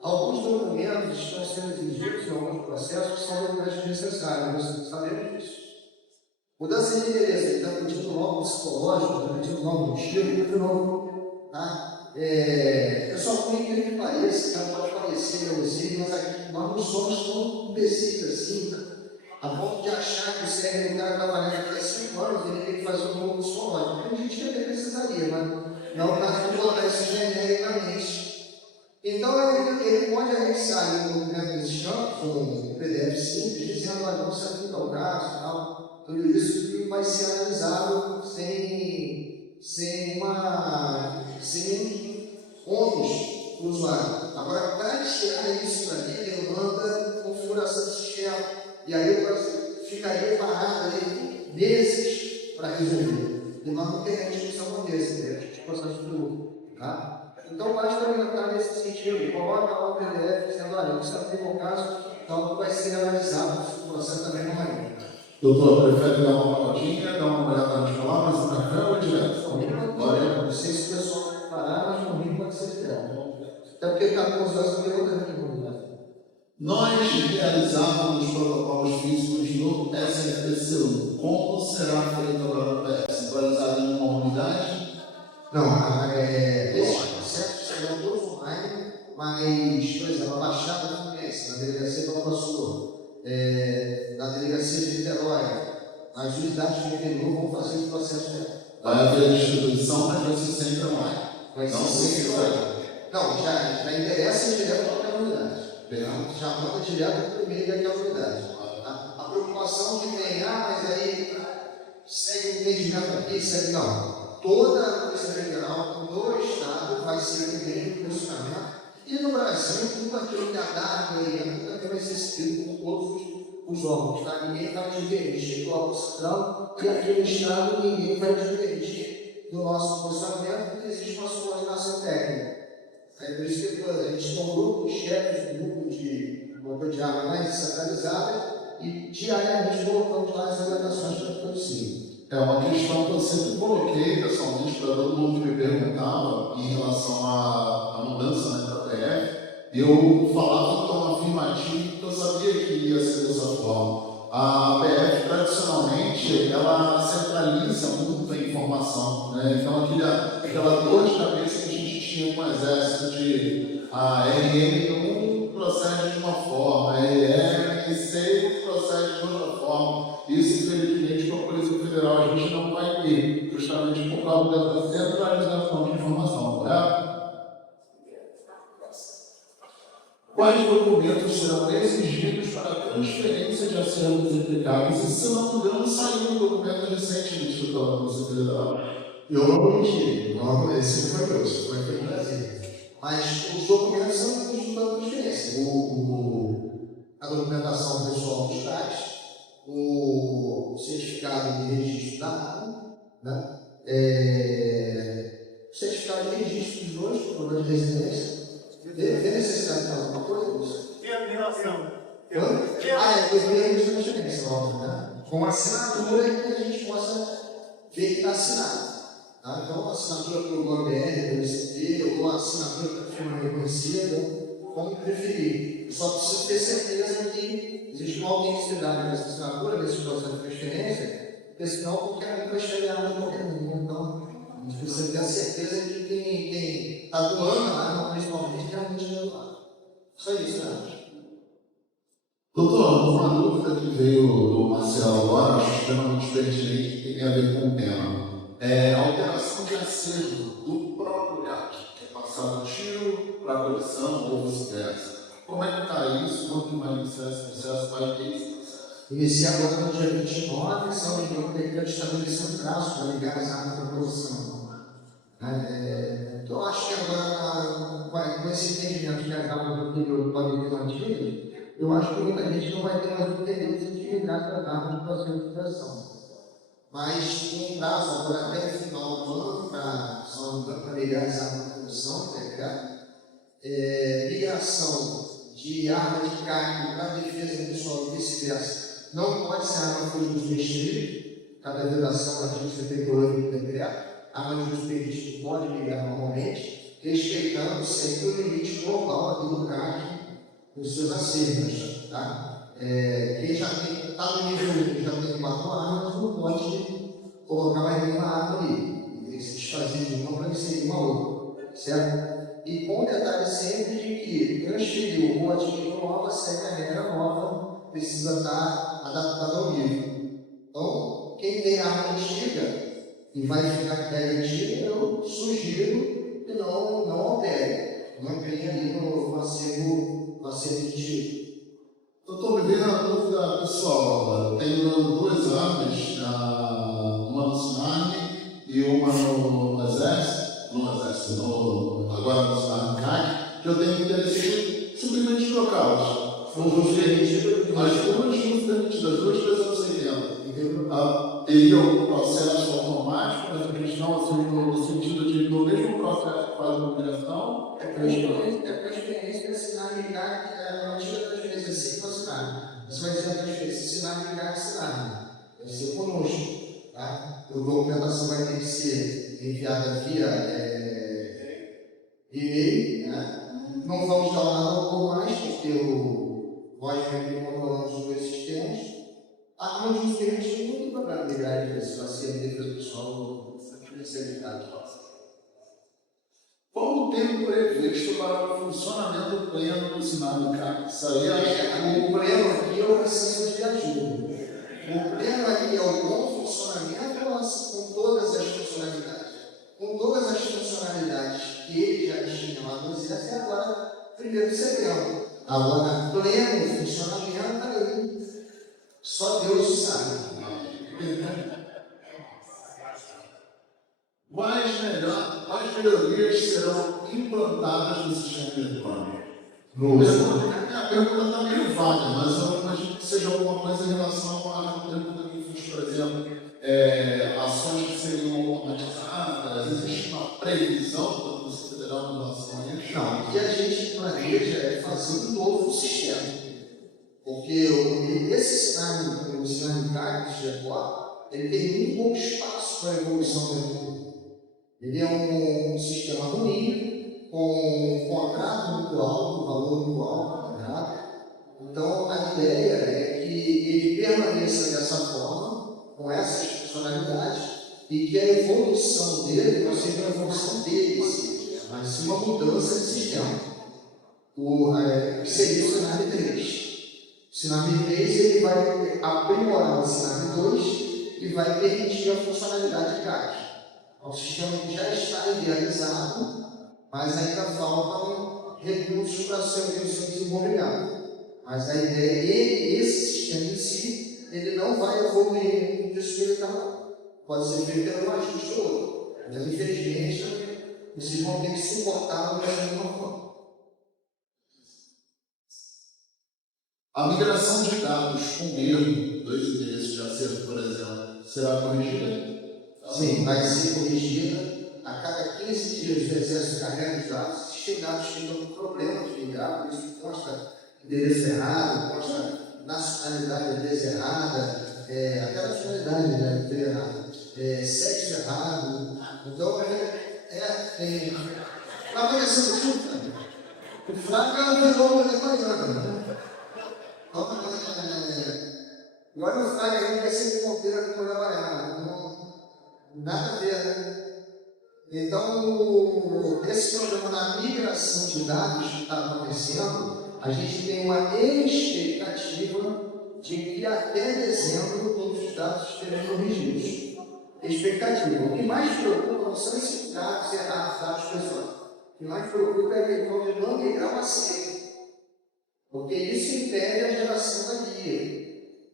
Alguns documentos estão sendo exigidos em alguns processos que são documentos necessários, nós sabemos disso. Mudança de endereço, ele está pedindo nome psicológico, está pedindo nome do estilo, e novo. Tá? Pessoal, por incrível que pareça, cara pode parecer, eu sei, mas aqui nós não somos tão imbecis assim, a ponto de achar que o CR do cara trabalhando aqui há 5 anos, ele tem que fazer um novo psicológico. Tem gente que até precisaria, mas não é o caso de botar isso genericamente. Então, ele pode anexar um documento desses campos, um PDF simples, dizendo, olha, não se aplica ao caso e tal. Tudo isso vai ser analisado sem ônus para o usuário. Agora, para tirar isso dali, demanda configuração do sistema. E aí eu ficaria parado ali meses para resolver. E nós não queremos que isso aconteça, né? A gente possa tudo. Tá? Então, basta orientar nesse sentido. Coloca lá o PDF dizendo, olha, não se aplica ao caso, então vai ser analisado. O processo também não vai. Doutor, prefere dar uma paladinha, dar uma olhada nas palavras, no café ou direto? Não sei se o pessoal vai parar, mas no Rio pode ser direto. Até porque 14 horas de outra aqui. Nós realizávamos protocolos físicos no SFPC1. Como será feito agora no PS? Atualizado em uma unidade? Não, esses processos serão todos online, mas, por exemplo, a Baixada Fluminense, na delegacia da Nova Sul, Vai haver distribuição, mas vai ser sempre online. Vai Não ser sempre precisa. online. Não, já interessa direto para a unidade. Já manda direto para o e-mail daquela unidade. A preocupação de ter, mas aí segue o entendimento aqui, segue não. Toda a Polícia Federal no Estado vai ser o mesmo funcionamento. E no Brasil, tudo aquilo que a DARPA também vai ser seguido por todos os órgãos. Tá? Ninguém vai divergir do órgão central e aqui no Estado ninguém vai divergir do nosso funcionamento, porque existe uma subordinação técnica. É por isso que a gente tem um grupo de chefes, um grupo de motor de arma mais descentralizada e diariamente colocamos lá as orientações que é possível. É uma questão que eu sempre coloquei, pessoalmente, para todo mundo que me perguntava em relação à mudança, né, da PF. Eu falava de forma afirmativa porque eu sabia que ia ser dessa forma. A PF, tradicionalmente, ela centraliza muito a informação, né? Então, aquela dor de cabeça que a gente tinha com o Exército de a RM1 procede de uma forma, a RM6 procede de outra forma. Isso, infelizmente, com a Polícia Federal, a gente não vai ter, justamente por causa dessa centralização de informação, correto? Quais documentos serão exigidos para a transferência de acervos implicados? E, se não me engano, saiu um documento recentemente pela Polícia Federal. Eu não vou mentir, esse não foi meu, isso foi feito no Brasil. Mas os documentos são os da transferência. A documentação pessoal dos CACs, o certificado de registro da arma, né? O certificado de registro dos dois, problema de residência. Vê necessidade de fazer alguma coisa? E a mineração? Depois vem a transferência, óbvio, né? Com assinatura que a gente possa ver que está assinado. Tá? Então, assinatura pelo GOBR, pelo ICT, ou assinatura pela firma reconhecida, como preferir. Só preciso ter certeza que existe uma autenticidade nessa assinatura, nesse processo de transferência, porque senão qualquer um vai chegar a qualquer um. Então, a gente precisa ter a certeza de que quem está doando a arma, principalmente, realmente é doado. Só isso, né? Doutor, uma dúvida que veio do Marcelo agora, acho extremamente pertinente, que tem a ver com o tema. A alteração de acervo do próprio CAC, que é passar do tiro para a coleção ou vice-versa. Como é que está isso? Quanto vai iniciar esse processo? Vai ter esse processo? Iniciar agora no dia 29, se não me engano, tem que estabelecer um prazo para ligar as armas para a produção. Então, eu acho que agora, com esse entendimento que as armas do período podem ter mantido, eu acho que muita gente não vai ter mais o interesse de migrar para a arma de processo de criação. Mas tem um prazo agora até o final do ano para ligar as armas de produção, migração de arma de carne para defesa pessoal e vice-versa. Não pode ser arma de uso restrito, cada vedação do artigo 78 do decreto. A arma de uso permitido pode migrar normalmente, respeitando sempre o limite global aqui do CAC com seus acervos. Tá? Quem já está no nível 1 já tem 4 armas, não pode colocar mais nenhuma arma ali. E se desfazer de uma para inserir uma outra. Certo? E com o detalhe sempre de que transferiu ou adquiriu nova, segue a regra nova, precisa estar adaptada ao nível. Então, quem tem arma antiga e vai ficar antiga, eu sugiro que não altere. Mantenha ali no acervo de tiro. Doutor, me veio uma dúvida pessoal. Tenho 2 armas, uma no SINARM e uma no Exército, agora no SINARM CAC, que eu tenho interesse de simplesmente trocá-las. As duas permitidas, as duas 380. Teria um processo automático, mas a questão assim, no sentido de, no mesmo processo que faz a migração, É para a experiência assinar e ligar, a antiga transferência assim para assinar. Você vai dizer a transferência, assinar e ligar, assinar. Vai ser conosco. Tá? A documentação vai ter que ser enviada via e-mail. Né? Não vamos dar nada por mais, porque nós controlamos os dois sistemas. A arma de uso permitido não tem problema ligar e se vai ser a defesa pessoal especialidade. qual o tempo previsto para o funcionamento pleno do SINARM CAC? Isso aí é O pleno aqui é o processo de ajuda. O pleno aqui é o bom funcionamento com todas as funções 1º de setembro. Agora, pleno funcionamento, aí, só Deus sabe. Quais melhorias serão implantadas no sistema eletrônico? A pergunta está meio vaga, mas eu imagino que seja alguma coisa em relação a pergunta que fiz, por exemplo, ações que seriam automatizadas, existe uma previsão da Polícia Federal em relação a isso? Não, o que a gente planeja é fazer um novo sistema. Porque esse cenário, o cenário de GECOR, ele tem muito pouco espaço para a evolução da economia. Ele é um sistema ruim, com um contrato muito alto, um valor muito alto, né? Então, a ideia é que ele permaneça dessa forma, com essas funcionalidades, e que a evolução dele não seja uma evolução dele, mas sim uma mudança de sistema. Que seria o Sinab 3. O Sinab 3 ele vai aprimorar o Sinab 2 e vai permitir a funcionalidade de CAC. É um sistema que já está idealizado, mas ainda faltam recursos para seu desenvolvimento. Mas a ideia é que esse sistema em si, ele não vai evoluir disso que ele está. Pode ser feito pelo ajuste ou outro. Mas, infelizmente, vocês vão ter que suportar da mesma forma. A migração de dados com erro, 2 endereços de acerto, por exemplo, será corrigida? Sim, vai ser corrigida. A cada 15 dias o Exército carrega os dados. Existem dados que estão com problema de migrar, por isso consta endereço errado, consta nacionalidade às vezes errada, até nacionalidade errada, sexo errado. Então, está aparecendo tudo, cara. O Fraga virou mulher baiana. Agora o Fraga ainda vai ser ponteira com mulher baiana. Nada a ver, né? Então, esse problema da migração de dados que está acontecendo, a gente tem uma expectativa de que até dezembro todos os dados estejam corrigidos. Expectativa. O que mais preocupa não são esses dados errados, dados pessoais. O que mais preocupa é a questão de não migrar uma senha. Porque isso impede a geração da guia.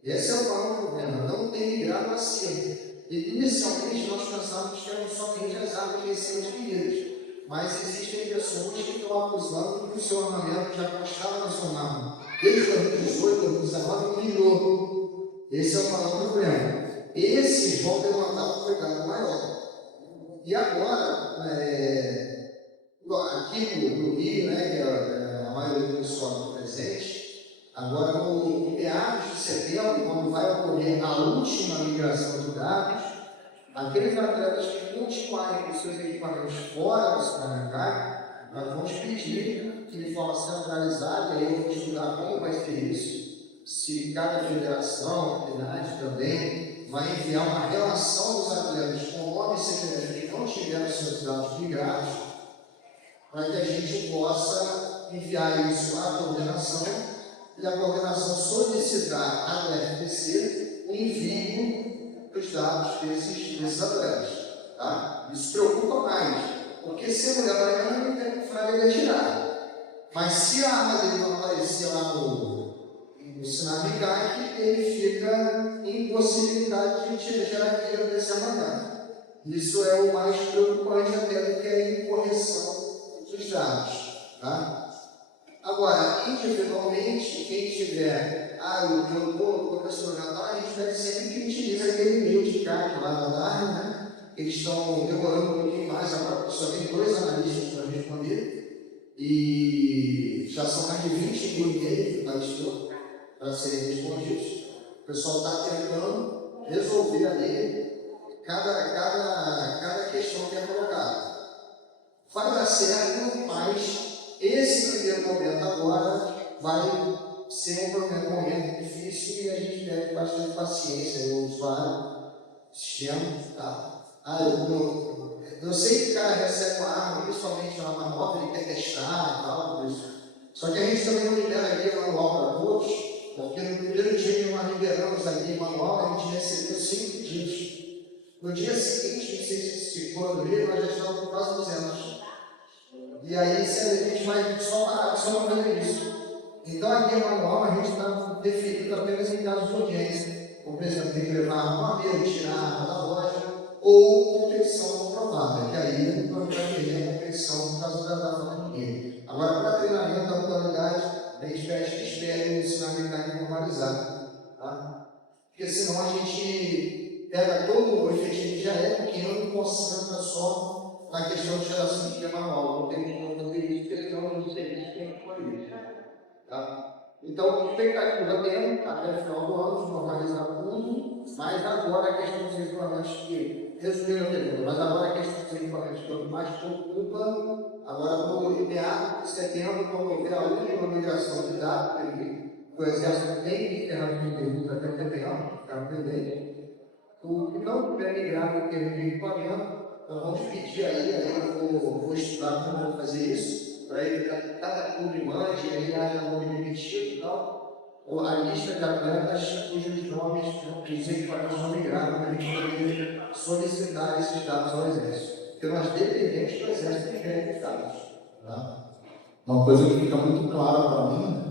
Esse é o maior problema, não ter migrado a senha. E, inicialmente, nós pensávamos que eram somente as áreas recém-adquiridas. Mas existem pessoas que estão acusando que o seu armamento já constava na sua arma. Desde 2018, 2019, não migrou. Esse é o maior problema. Esses vão demandar um cuidado maior. E agora, aqui no Rio, né, que a maioria do pessoal presente, agora, no meados de setembro, quando vai ocorrer a última migração de dados, aqueles atletas que continuarem com seus equipamentos fora do supermercado, nós vamos pedir que, de forma centralizada, e aí eu vou estudar como vai ser isso, se cada federação, entidade também, vai enviar uma relação dos atletas com nome e CPF que não tiveram seus dados migrados, para que a gente possa enviar isso à coordenação e a coordenação solicitar ao FTC o envio dos dados desses atletas. Tá? Isso preocupa mais, porque se a mulher baiana não tem o Fraga tirar. Mas se a arma dele não aparecer lá no Sinab CAC, ele fica impossibilitado de gerar aquilo desse armamento. Isso é o mais preocupante até do que a incorreção dos dados. Tá? Agora, individualmente, quem tiver, eu estou professor Natal, a gente deve sempre que utiliza aquele e-mail de CAC lá da DARE, né? Eles estão demorando um pouquinho mais, agora só tem 2 analistas para responder, e já são mais de 20 mil e-mails para serem respondidos. O pessoal está tentando resolver ali cada questão que é colocada. Vai dar certo, mas esse primeiro momento agora vai ser um momento difícil e a gente deve ter bastante paciência no usuário, sistema. Tá? Eu sei que o cara recebe uma arma, principalmente uma arma nova, ele quer testar e tal, por isso. Só que a gente também não libera aqui manual para todos, porque no primeiro dia que nós liberamos aqui manual, a gente recebeu 5 dias. No dia seguinte, não sei se ficou no livro, nós já estávamos com quase 200. E aí, se a gente vai só parar só não fazer isso. Então, aqui é manual, a gente está definido apenas em casos de urgência. Por exemplo, tem que levar uma mesa, tirar a arma da loja, ou competição comprovada, que aí não vai perder a competição por causa da pandemia. Agora, para treinamento da modalidade, a gente espera o ensinamento normalizado. Tá? Porque senão a gente pega todo o efetivo que já é pequeno e concentra só na questão de geração de esquema manual. Não tem como fazer isso, porque senão não sei se tem que fazer isso. Tá? Então, expectativa dentro, até o final do ano, normalizar tudo, mas agora a questão dos equipamentos que, resumindo a pergunta, mas agora a questão dos equipamentos que mais preocupa, agora no meados de setembro, quando houver a última migração de dados, o Exército tem que encerrar os serviços até setembro, ficar pendente. O que não tiver migrado em termos de equipamento, nós vamos pedir aí eu vou estudar como vou fazer isso, para evitar que cada clube mande, aí haja nome repetido e tal, ou a lista de atletas cujos nomes, os equipamentos não migraram, para a gente poder solicitar esses dados ao Exército. Porque nós dependemos do Exército de esses dados. Tá? Uma coisa que fica muito clara para mim,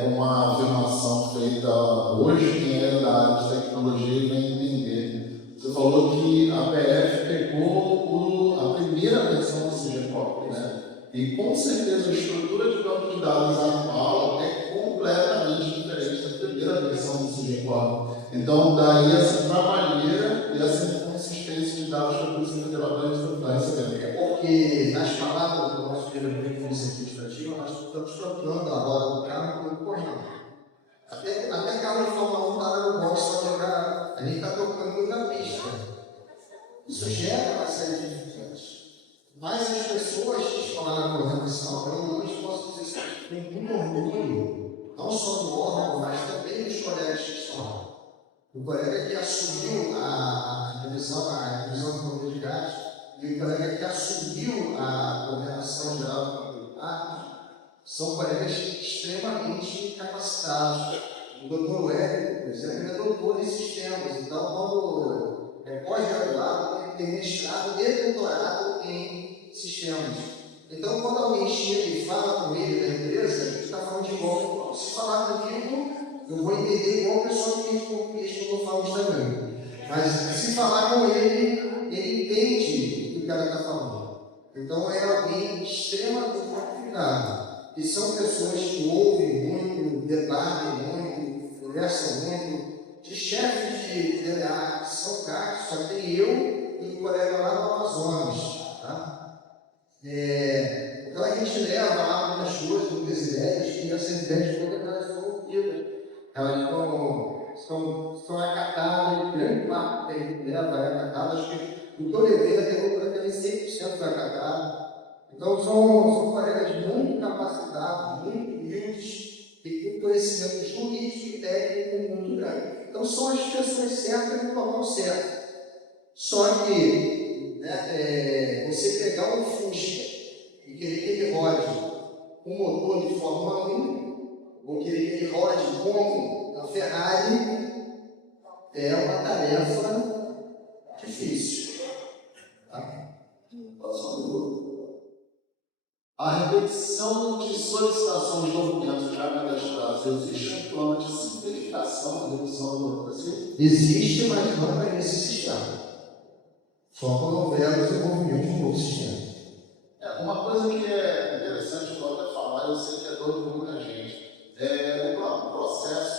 com uma afirmação feita hoje, quem é da área de tecnologia vem entender. Você falou que a PF pegou a primeira versão do SIGECOP, né? E com certeza a estrutura de banco de dados atual é completamente diferente da primeira versão do SIGECOP. Então, daí essa trabalheira e essa inconsistência de dados que a Polícia Federal está recebendo. É porque, nas palavras do nosso diretor de polícia administrativa, nós estamos trocando agora o carro pelo correio. Até carro de Fórmula 1 está no box para jogar, a gente está trocando na pista. Isso gera uma série de dificuldades. Mas as pessoas que estão lá na coordenação, eu posso dizer que tem muito orgulho, não só do órgão, mas também dos colegas que estão lá. O colega que assumiu a divisão do número de gás, e o colega que assumiu a coordenação geral do militar, são colegas extremamente capacitados. O doutor Hélio, por exemplo, ele é doutor em sistemas, então, quando pós-graduado, ele tem mestrado e doutorado em sistemas. Então, quando alguém chega e fala com ele da empresa, a gente está falando de igual. Se falar comigo, eu vou entender igual a pessoa que entende português quando eu falo Instagram. Mas se falar com ele, ele entende o que o cara está falando. Então é alguém extremamente qualificado. E são pessoas que ouvem muito, debatem muito, conversam muito. De chefes de DDA que são caros, só tem eu e o colega lá no Amazonas. Tá? Então a gente leva lá algumas coisas, muitas ideias, e essas ideias todas elas são ouvidas. Elas são acatadas, grande parte da gente leva é acatada, acho que o Toledo tem 100% acatado. Então são colegas muito capacitados, muito humildes, e com conhecimento jurídico e técnico muito grande. Então são as pessoas certas no local certo. Só que você pegar um Fusca e querer que ele rode um motor de Fórmula 1, ou querer que ele rode como a Ferrari, é uma tarefa difícil. Tá? A repetição de solicitação de documentos já cadastrados, existe um plano de simplificação da redução da burocracia? Existe, mas não é nesse sistema. Só quando houver o desenvolvimento de um novo sistema. Uma coisa que é interessante, eu vou até falar, eu sei que é dor de muita gente, o próprio processo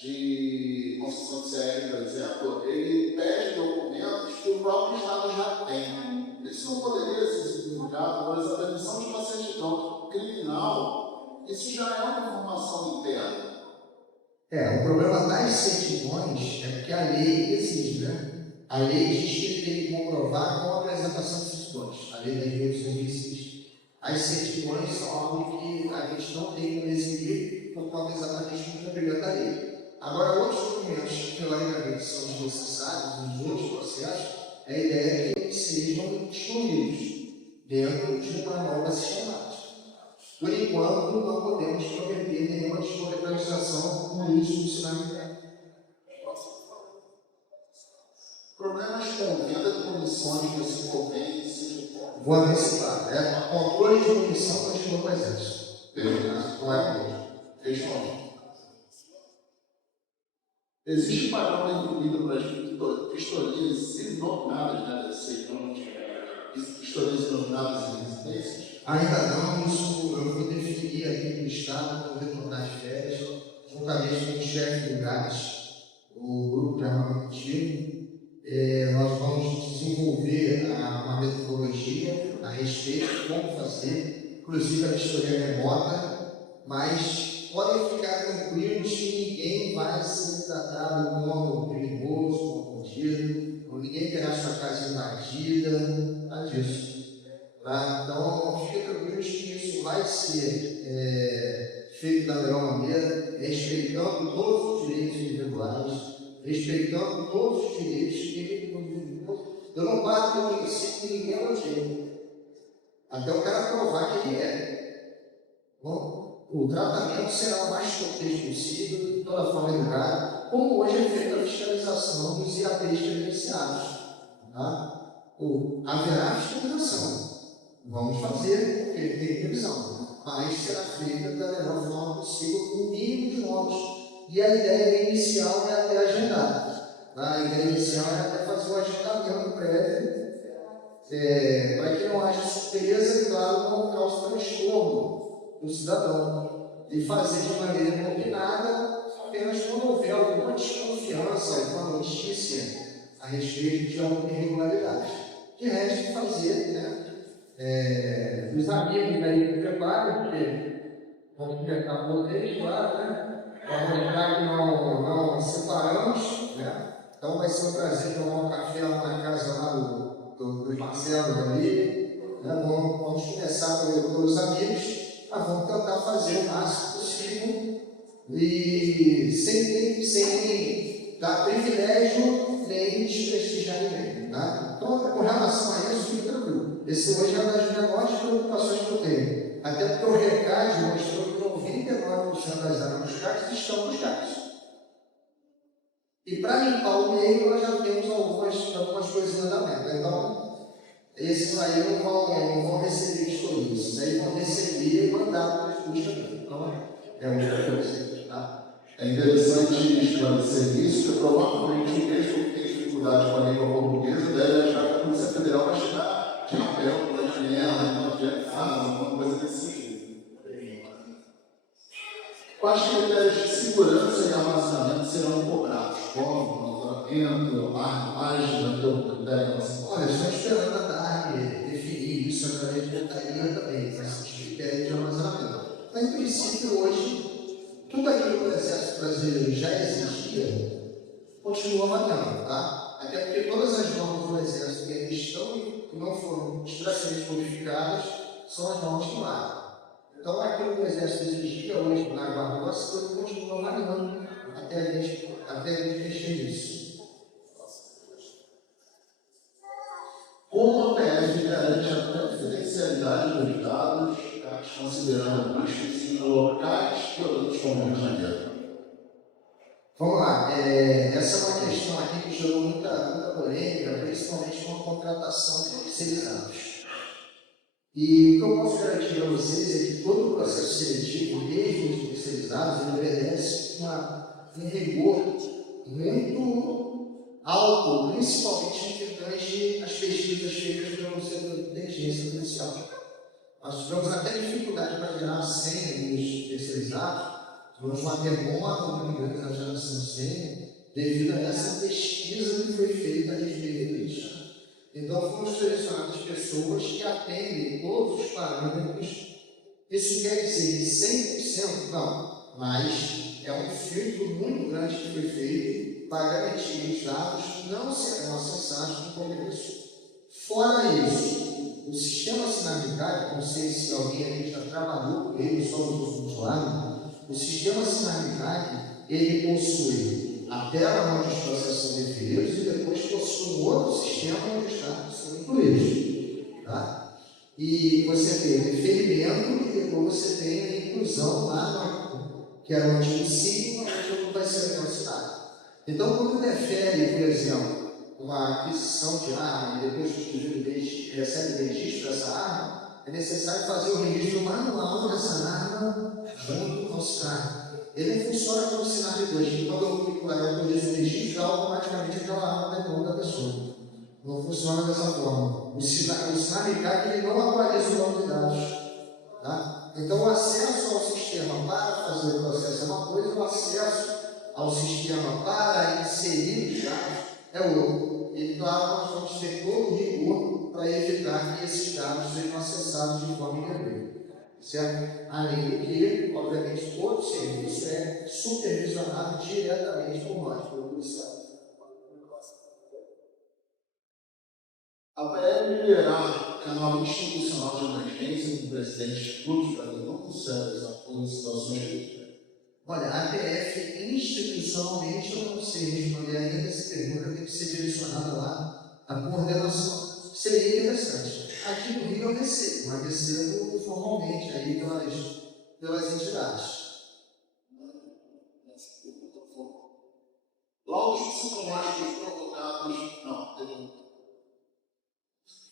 de construção de CR, por exemplo, ele pede documentos que o próprio Estado já tem. Isso não poderia ser simplificado, mas a permissão de uma certidão criminal, isso já é uma informação interna. O problema das certidões é porque a lei exige, né? A lei diz que ele tem que comprovar com a apresentação de certidões. A lei das reduções existe. As certidões são algo que a gente não tem como exigir por conta exatamente do cumprimento da lei. Agora, outros documentos que, teoricamente, são desnecessários nos outros processos, a ideia é que eles sejam excluídos dentro de uma nova sistemática. Por enquanto, não podemos prometer nenhuma disponibilização com o uso do sinal. Problemas com venda de comissões nesse convênio, Vou antecipar. controle de munição continua com o Exército. Não é comigo. Questão. Existe padrão incluído para as pistorias inominadas, né? Pistorias inominadas em residências? Ainda não, isso eu vou definir aqui no Estado, no retornar de férias, juntamente com o chefe do GAS, o grupo permanente. Nós vamos desenvolver uma metodologia a respeito de como fazer, inclusive a vistoria remota, mas podem ficar tranquilos que ninguém vai ser tratado como criminoso, como bandido, ninguém terá sua casa invadida, nada disso. Tá? Então, fiquem tranquilos que isso vai ser feito da melhor maneira, respeitando todos os direitos individuais, respeitando todos os direitos que eu não bato no princípio que ninguém é bandido, até o cara provar que ele é. Bom, o tratamento será o mais cortês possível, de toda forma educada, como hoje é feita a fiscalização dos IAPs credenciados. Tá? Haverá fiscalização. Vamos fazer, porque tem revisão, mas será feita da melhor forma possível, com o mínimo de nomes. E a ideia inicial é até agendar. A ideia inicial é até fazer o agendamento prévio, para que não haja surpresa e, claro, não cause transtorno do cidadão. E fazer de maneira combinada, apenas quando houver alguma desconfiança, alguma notícia a respeito de alguma irregularidade. De resto, fazer, né? Os amigos aí que preparam, porque vamos pegar vocês, claro, né? Vamos lembrar que não separamos, né? Então vai ser um prazer tomar um café lá na casa lá do Marcelo ali, né? Vamos começar pelos amigos, mas vamos tentar fazer o máximo possível e sem dar privilégio nem desprestigiar ninguém, tá? Então, com relação a isso, fique tranquilo. Esse hoje é uma das menores preocupações que eu tenho. Até porque o RECAD mostrou que 99% das armas dos CACs estão nos CACs. E para limpar o meio, nós já temos algumas coisas em andamento. Então, esses aí não vão receber vistorias. Esses aí vão receber mandado para os custos também. Então, é um para vocês, tá? É interessante esclarecer isso, porque provavelmente o mesmo que tem dificuldade com a língua portuguesa deve achar que a Polícia Federal vai chegar de papel, uma janela, alguma coisa desse sentido. Quais critérios de segurança e armazenamento serão cobrados? Como, armazenamento, armagem, critério de armazenamento? Olha, estou esperando a DARG definir isso através de portaria também, esses critérios de armazenamento. Mas, em princípio, hoje, tudo aquilo que o Exército Brasileiro já existia, continua valendo, tá? Até porque todas as normas do Exército que ainda estão e não foram expressamente modificadas são as normas que marcam. Então, aquilo que o Exército exigia hoje na Guarda Nacional continua valendo até a gente mexer nisso. Como a PF garante a confidencialidade dos dados, considerando buscas em locais violentos como o Rio de Janeiro? Vamos lá, essa é uma questão aqui que gerou muita polêmica, principalmente com a contratação de terceirizados. E o que eu posso garantir a vocês é que todo o processo seletivo, mesmo os terceirizados, ele obedece um rigor muito alto, principalmente em questões das pesquisas feitas pelo Centro de Inteligência Policial. Nós tivemos até dificuldade para gerar senha dos terceirizados, tivemos uma demora muito grande na geração de senha, devido a essa pesquisa que foi feita a respeito disso. Então, fomos selecionadas pessoas que atendem todos os parâmetros. Isso quer dizer de 100%? Não, mas é um filtro muito grande que foi feito para garantir que os dados não serão acessados no começo. Fora isso, o sistema sinalitário, não sei se alguém aqui já trabalhou com ele, só no usuário, o sistema sinalitário, ele possui a tela onde os processos são definidos e depois possui um outro sistema onde os dados são incluídos. Tá? E você tem deferimento e depois você tem a inclusão lá, que é o antigo signo, onde vai ser negociado. Então, quando defere, por exemplo, uma aquisição de arma e depois o indivíduo recebe registro dessa arma, é necessário fazer o registro manual dessa arma junto ao SINAR. Ele funciona como SINAR de 2, quando eu autorizo o registro, automaticamente aquela arma vai para o nome da pessoa. Não funciona dessa forma. O SINAR ele não atualiza o banco de dados. Tá? Então, o acesso ao sistema para fazer o processo é uma coisa, o acesso ao sistema para inserir os dados é outro. E, claro, nós vamos ter todo o rigor para evitar que esses dados sejam acessados de forma indevida. Certo? Além do que, obviamente, todo serviço é supervisionado diretamente por nós, pelo policial. A PL liberar canal institucional de emergência do presidente Clube para denúncia em situações de. Olha, a PF, institucionalmente, eu não sei responder ainda essa pergunta, tem que ser direcionada lá à coordenação. Seria interessante. Aqui no Rio eu recebo, mas recebo formalmente aí pelas entidades. Laudos psicológicos provocados. Não, teve.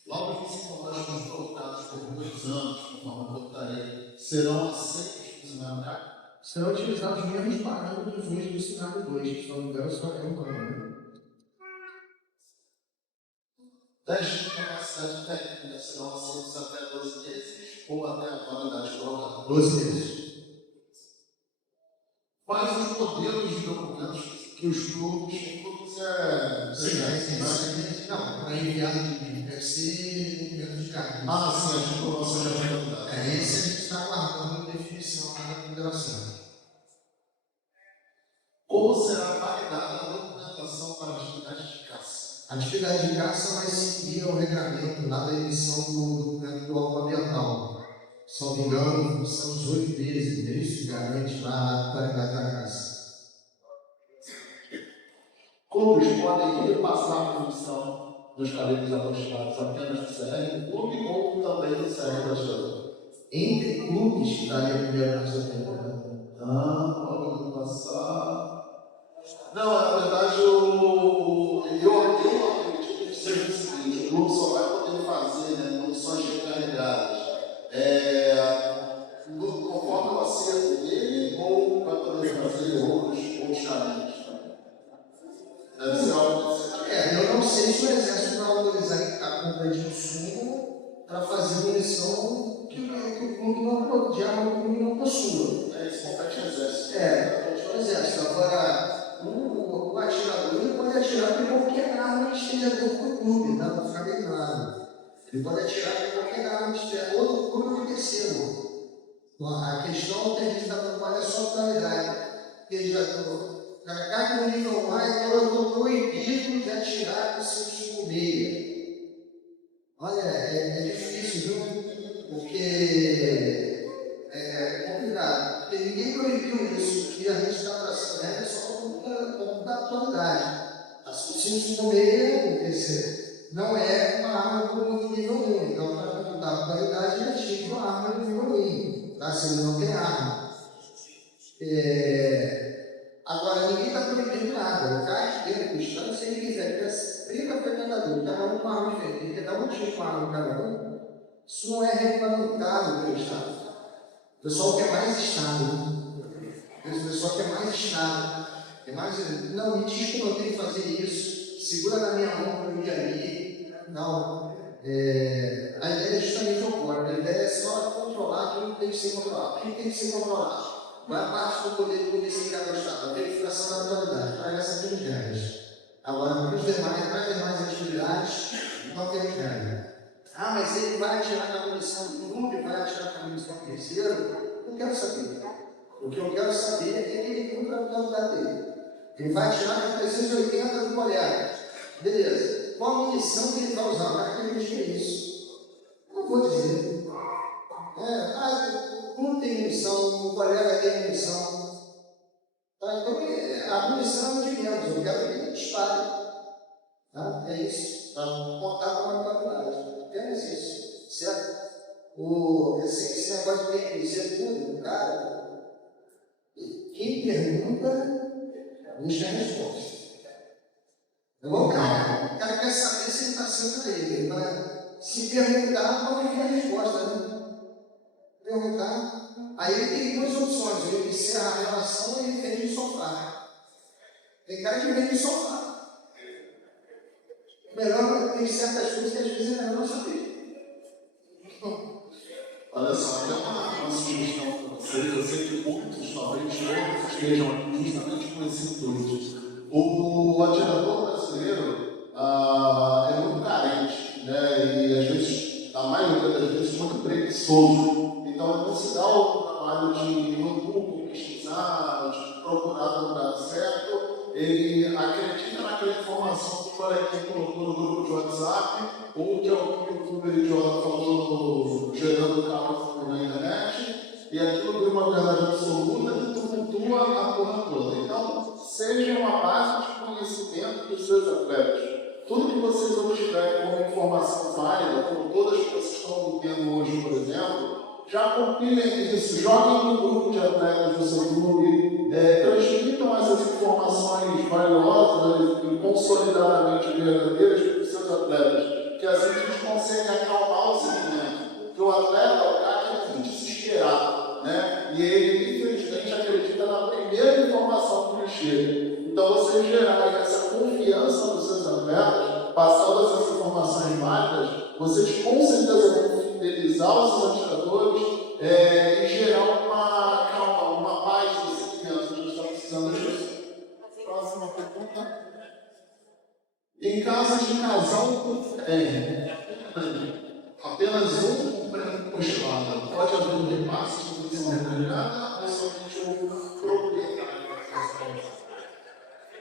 Laudos psicológicos provocados por 2 anos, conforme a portaria, serão aceitos no SINAR? Serão utilizados os mesmos parâmetros hoje do SINAR 2, que, se não me engano, só é um ano. Testes de capacidade técnica serão aceitos até 12 meses ou até a validade prorrogada. 12 meses. Quais os modelos de documentos que os clubes Não, para enviar deve ser documento de carga. Ah, sim, as informações de apresentadas. Esse a gente está aguardando a definição da ponderação. Como será validada a documentação para atividades de caça? A atividade de caça vai seguir ao regramento lá da emissão do documento do órgão ambiental. Se não me engano, são 18 meses, isso garante lá a qualidade da caça. Clubes podem repassar a função dos caleiros apostilados apenas no CR do clube ou também no CR da gestão? Entre clubes que daria a primeira pergunta. Pode passar. Não, na verdade, eu acredito que seja o seguinte: o clube só vai poder fazer, né, munições recarregadas. Conforme o acerto dele, ou vai poder fazer outros caminhos. Deve ser algo desse. Eu não sei se o Exército vai autorizar a compra de insumo para fazer munição que o clube não possua. Isso compete ao Exército. Compete ao Exército. Agora, o atirador ele pode atirar com qualquer arma que esteja dentro do clube, tá? Para ficar bem claro. Ele pode atirar com qualquer arma que esteja ou do clube ou do terceiro. A questão tem que estar preocupada é só a finalidade. Cá no nível mais, eu estou proibido de atirar com 556. Olha, é difícil, viu? Porque é complicado. Porque ninguém proibiu isso. E a gente está traçando regra só como da atualidade. A 556 não é uma arma do nível 1. Então, para computar a atualidade, ele atinge uma arma do nível 1. Tá? Se ele não tem arma. Agora, ninguém está proibindo nada. O cara dentro do estado, se ele quiser, ele 30 frequentadores, cada um com uma arma diferente, ele quer dar um tiro com a arma cada um. Isso não é regulamentado pelo Estado. O pessoal quer mais Estado. O pessoal quer mais Estado. Não, me diz que eu não tenho que fazer isso. Segura na minha mão para eu ir ali. Não. A ideia é justamente o oposto. A ideia é só controlar aquilo que tem que ser controlado. O que tem que ser controlado? Vai a parte do poder policial do Estado, a verificação da atualidade, para essas regras. Agora, para os demais atividades, não temos regra. Mas ele vai atirar com a munição do clube, vai atirar com a munição do terceiro? Não quero saber. O que eu quero saber é que ele cumpre a atualidade dele. Ele vai atirar com 380 do colega. Beleza. Qual a munição que ele vai usar? Para que ele diga isso? Não vou dizer. Um tem munição, o colega tem munição. Tá? Então, a munição é de menos, eu quero que ele dispare. Tá? É isso. Para contar com a atualidade. Apenas isso. Certo? Esse negócio de conhecer tudo, cara, quem pergunta, busca a resposta. O cara quer saber se ele está sendo ele. Se perguntar, qual é a resposta, né? Perguntar. Aí ele tem duas opções: ele encerra a relação ou ele vende o sofá. Tem cara que vende o sofá. Melhor, tem certas coisas que às vezes é melhor não saber. Olha só, tem uma sugestão para vocês. Eu sei que muitos, talvez todos, estejam aqui justamente com esse intuito. O atirador brasileiro é muito carente, né? E às vezes, a maioria das vezes, muito preguiçoso. Então, ele não se dá o trabalho de ir no Google, pesquisar, de procurar no lugar certo. Ele acredita naquela informação que o coleguinha colocou no grupo de WhatsApp, ou que algum youtuber idiota falou gerando caos na internet, e aquilo vira uma verdade absoluta que tumultua a porra toda. Então, seja uma base de conhecimento dos seus atletas. Tudo que vocês obtiverem como informação válida, como todas que vocês estão vendo hoje, por exemplo, já compilem isso, joguem no grupo de atletas do seu clube, transmitam essas informações valiosas e consolidadamente verdadeiras para os seus atletas, que assim a gente consegue acalmar o sentimento. Porque o atleta, o cara que tem que se esperar, né? E ele, infelizmente, acredita na primeira informação que lhe chega. Então, você gerar essa confiança nos seus atletas, passando essas informações válidas, vocês com certeza vão fidelizar os seus atiradores e gerar uma calma, uma paz de sentimento. A gente está precisando disso. Próxima pergunta. Em caso de casal apenas um compreende postulado, pode haver um repasse de posição remunerada ou somente o proprietário da casa?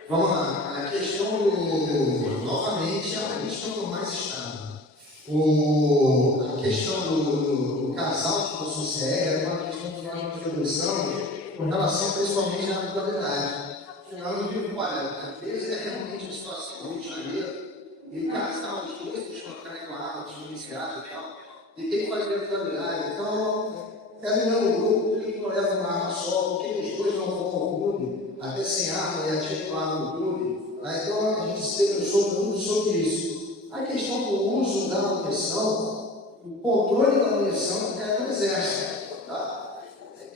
Vamos lá, a questão novamente, é uma questão do mais estável. A questão do casal de consciência é uma questão que nós nos debruçamos com relação principalmente à habitualidade. Eu não digo, olha, às vezes é realmente uma situação do Rio de Janeiro, e o casal, os dois deslocarem com a água, desmuniciado e tal, e tem que fazer habitualidade. Então, terminando o grupo, quem não leva uma arma só, porque os dois não vão ao clube, até sem arma e atiram arma no clube. Então, a gente se debruçou muito sobre isso. A questão do uso da munição, o controle da munição é no exército. Tá?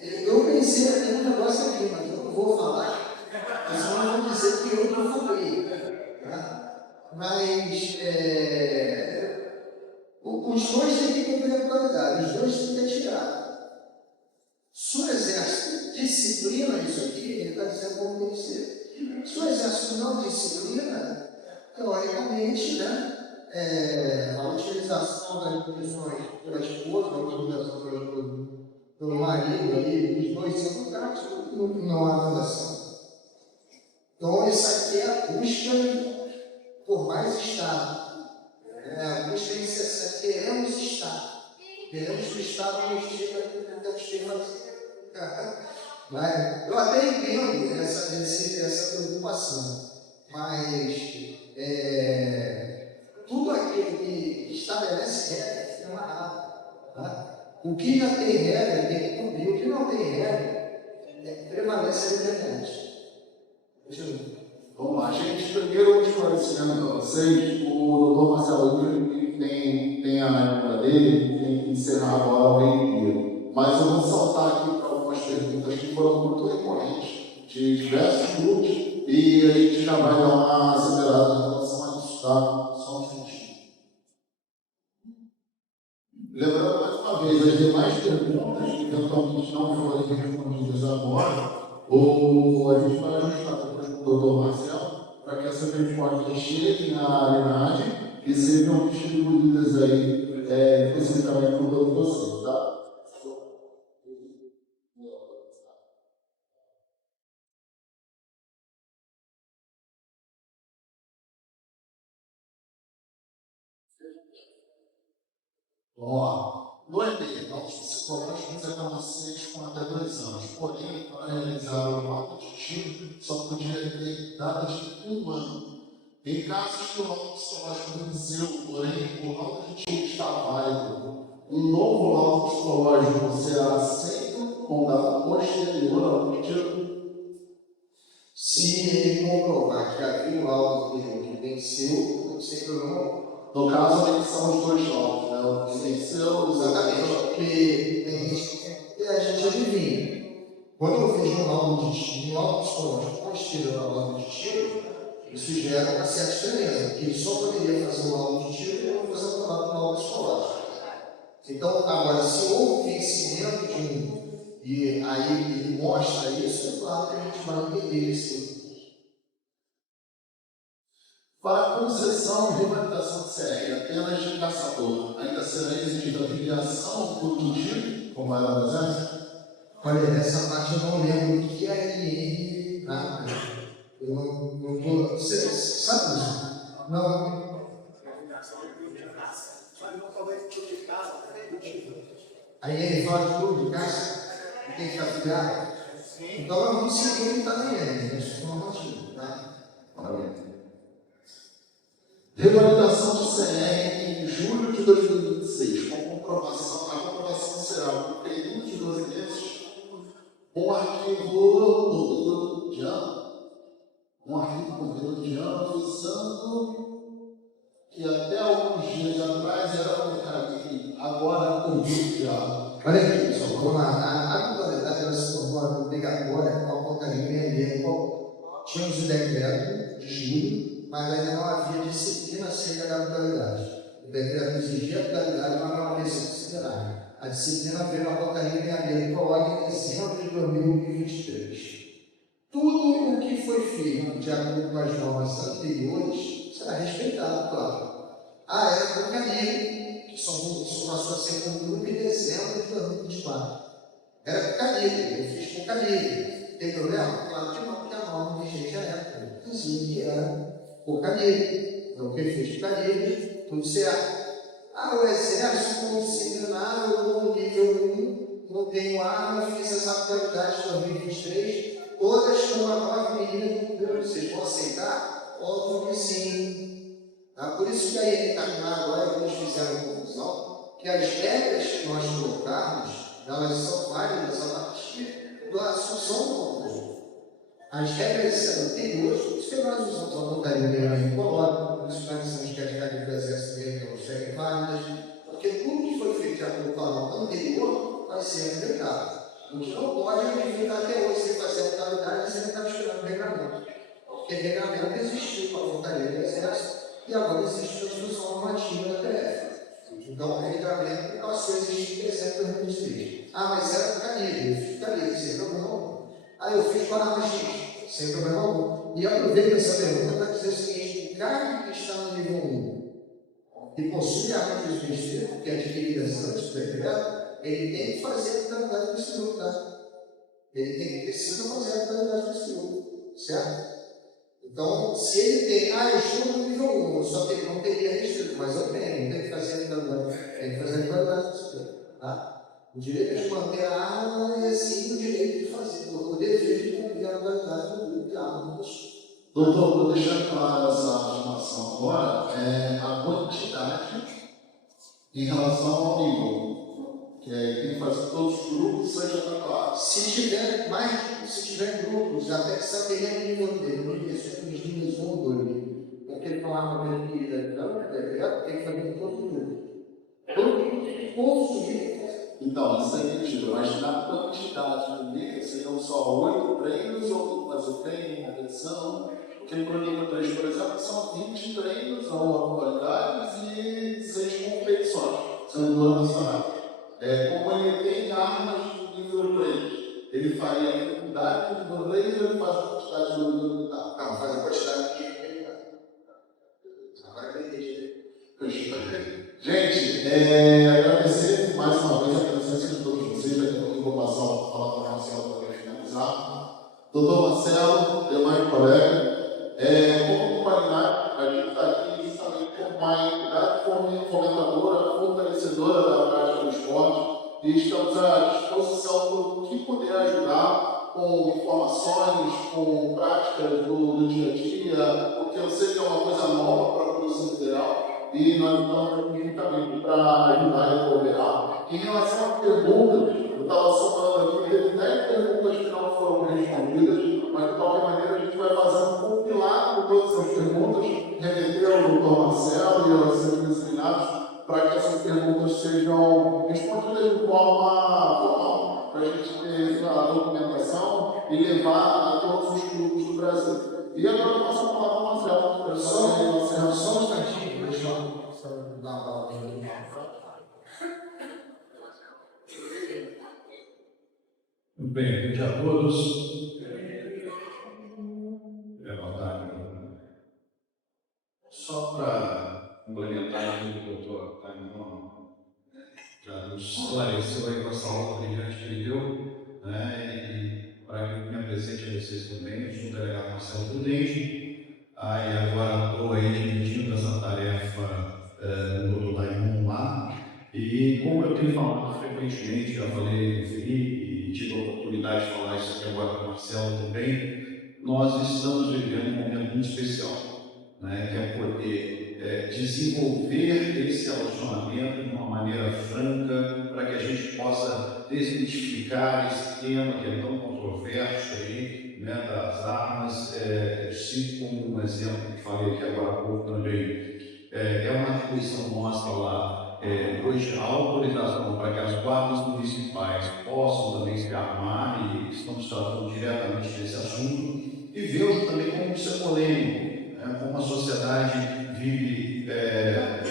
Eu pensei aqui um negócio aqui, mas eu não vou falar, senão eu vou dizer que eu não falei. Tá? Mas os dois têm que cumprir a qualidade, os dois têm que atirar. Se o exército disciplina isso aqui, ele está dizendo como tem que ser. Se o exército não disciplina, teoricamente, né? A utilização das munições pela esposa, a utilização pelo marido ali, os dois sendo caros, não há relação. Então, isso aqui é a busca por mais Estado. A busca em ser, queremos Estado. Queremos que o Estado nos diga que temos que fazer. Eu até entendo essa preocupação, mas tudo aquilo que estabelece regra é amarrado. Tá? O que já tem regra tem que cumprir, o que não tem regra prevalece a liberdade. Vamos lá, gente. Primeiro, um esclarecimento para vocês. O doutor Marcelo tem a época dele, tem que encerrar agora o meio-dia. Mas eu vou saltar aqui para algumas perguntas que foram muito recorrentes, de diversos grupos, e a gente já vai dar uma acelerada em relação a isso, tá? Só um minutinho. Lembrando mais uma vez, as demais perguntas que eventualmente não forem respondidas agora, ou a gente vai ajustar depois com o doutor Marcelo, para que essas respostas cheguem na arenagem e sejam distribuídas aí, especificamente por todos vocês, tá? Vamos lá. No ENEM, nossos psicológicos eram aceitos com até 2 anos. Porém, para realizar o laudo de tiro, só podia ter datas de 1 ano. Em casos que o laudo psicológico venceu, porém, o laudo de tiro está válido, um novo laudo psicológico será aceito com data posterior ao tiro. Se ele comprovar que havia um laudo dele que venceu, sem problema. No caso, são os dois lados, né? O que venceu, Exatamente, porque tem gente que a gente adivinha. Quando eu vejo um laudo de tiro, um laudo psicológico com estilo na laudo de tiro, isso gera uma certa diferença, porque ele só poderia fazer um laudo de tiro e não fazer um laudo psicológico. Então, agora, se houve vencimento de um, e aí ele mostra isso, é claro que a gente vai entender isso. Para a concessão e revalidação de CR, apenas de caçador, ainda será exigida a filiação do tiro, como era no exército? Olha, essa parte eu não lembro o que é IR, tá? Eu não vou. Você sabe isso? Não. Aí ele fala de tudo, de caça, e tem que ficar ligado. Então nós vamos seguir o que está na IR, isso é normativo, tá? Revalidação de CR em julho de 2026, com comprovação, a comprovação será por período de 12 meses, um arquivo por período de ano, usando que até alguns dias atrás era portaria, agora convite de ano. Olha aqui, pessoal, vamos lá. A modalidade ela se tornou obrigatória com a portaria 66. Tínhamos o decreto de julho, mas ainda não havia disciplina acerca da modalidade. O decreto exigia a modalidade, mas não havia disciplinar. A disciplina veio na portaria 66 que coloca em dezembro de 2023. Tudo o que foi feito de acordo com as normas anteriores será respeitado, claro. Era porcaria, que passou a ser cumprido em dezembro de 2024. Era porcaria, eu fiz porcaria. Tem problema? Claro que não, porque a norma vigente à época dizia que era porcaria. Então, quem fez porcaria, tudo certo. O exército como disciplinar, eu no nível 1, não tenho arma, fiz essa modalidade de 2023, todas com uma nova medida do governo. Vocês vão aceitar? Óbvio que sim. Por isso que a INTH agora eles fizeram a conclusão que as regras que nós colocarmos, elas são válidas a partir da assunção do concurso. As regras anteriores, por isso que nós usamos a portaria em coloca, por isso que nós dizemos que as regras do exército mesmo não serem válidas, porque tudo que foi feito de acordo com a norma anterior vai ser aplicado. O que não pode é viver até hoje sem fazer a modalidade e você está esperando o regramento. Porque o regramento existiu com a portaria do exército e agora existe a discussão normativa da PF. Então, o regramento passou a existir em dezembro de 2023. Mas era porcaria, eu fiz porcaria, sem problema algum. Eu fiz para a X, sem problema algum. E aproveito essa pergunta para dizer o seguinte: o cara que está no nível 1 e possui a arma de vestir, que é adquirida antes do decreto, ele tem que fazer a modalidade do Senhor, tá? Ele precisa fazer a modalidade do Senhor, certo? Então, se ele tem, eu estou no nível 1, só que ele não teria restrito, mas eu tenho que fazer a modalidade, tem que fazer a modalidade do Senhor, tá? O direito de manter a arma é sim o direito de fazer, o dever de cumprir a modalidade de arma. Doutor, vou deixar claro essa afirmação agora, a quantidade em relação ao nível. Que tem que fazer todos os grupos, seja claro. Se tiver grupos, até que saberia o nível dele, os níveis 1 ou 2. Porque ele não arma adquirida, tem que fazer todos os grupos. Todos os grupos. Então, isso é mentira, mas na quantidade do nível seriam só 8 treinos, ou fazer treino, repetição. Porque no nível 3, por exemplo, são 20 treinos ou atualidades e 6 competições, sendo do ano nacional. Como ele tem armas do nível 3, ele faria a quantidade do nível 3 ou ele faz a quantidade do nível militar? Não, faz a quantidade do nível militar. Agora que eu entendi. Gente, agradecer mais uma vez a presença de todos vocês. Daqui a pouco eu vou passar a palavra para o Marcelo para finalizar. Doutor Marcelo, demais colega, como companhia, a gente está aqui justamente como uma entidade fomentadora, fortalecedora da prática do esporte, e estamos à disposição do que puder ajudar com informações, com práticas do dia a dia, porque eu sei que é uma coisa nova para a Polícia Federal. E nós estamos aqui também para ajudar a cooperar. Em relação à pergunta, eu estava só falando aqui, teve 10 perguntas que não foram respondidas, mas de qualquer maneira a gente vai fazer um compilado com todas as perguntas, remeter ao doutor Marcelo e ao seu disciplinados para que essas perguntas sejam respondidas de forma formal, para a gente ter a documentação e levar a todos os clubes do Brasil. E agora eu passo a palavra ao Marcelo. Só um instantinho, deixa eu só dar uma palavra aqui. Muito bem, boa noite a todos. Boa tarde. Só para complementar o que o doutor Taimon já nos esclareceu aí com essa aula brilhante que ele deu, né, e para que eu me apresente a vocês também, eu sou o delegado Marcelo Prudente, aí agora estou aí dividindo essa tarefa no doutor Taimon lá, e como eu tenho falado frequentemente, já falei com o Felipe, e tive a oportunidade de falar isso aqui agora com o Marcelo também, nós estamos vivendo um momento muito especial, né, que é poder desenvolver esse relacionamento de uma maneira franca, para que a gente possa desmitificar esse tema que é tão controverso aí, né, das armas. Cito como um exemplo que falei aqui agora há pouco também, uma atribuição nossa lá, hoje a autorização para que as guardas municipais possam também se armar, e estamos tratando diretamente desse assunto, e vejo também como isso é polêmico, né, como a sociedade vive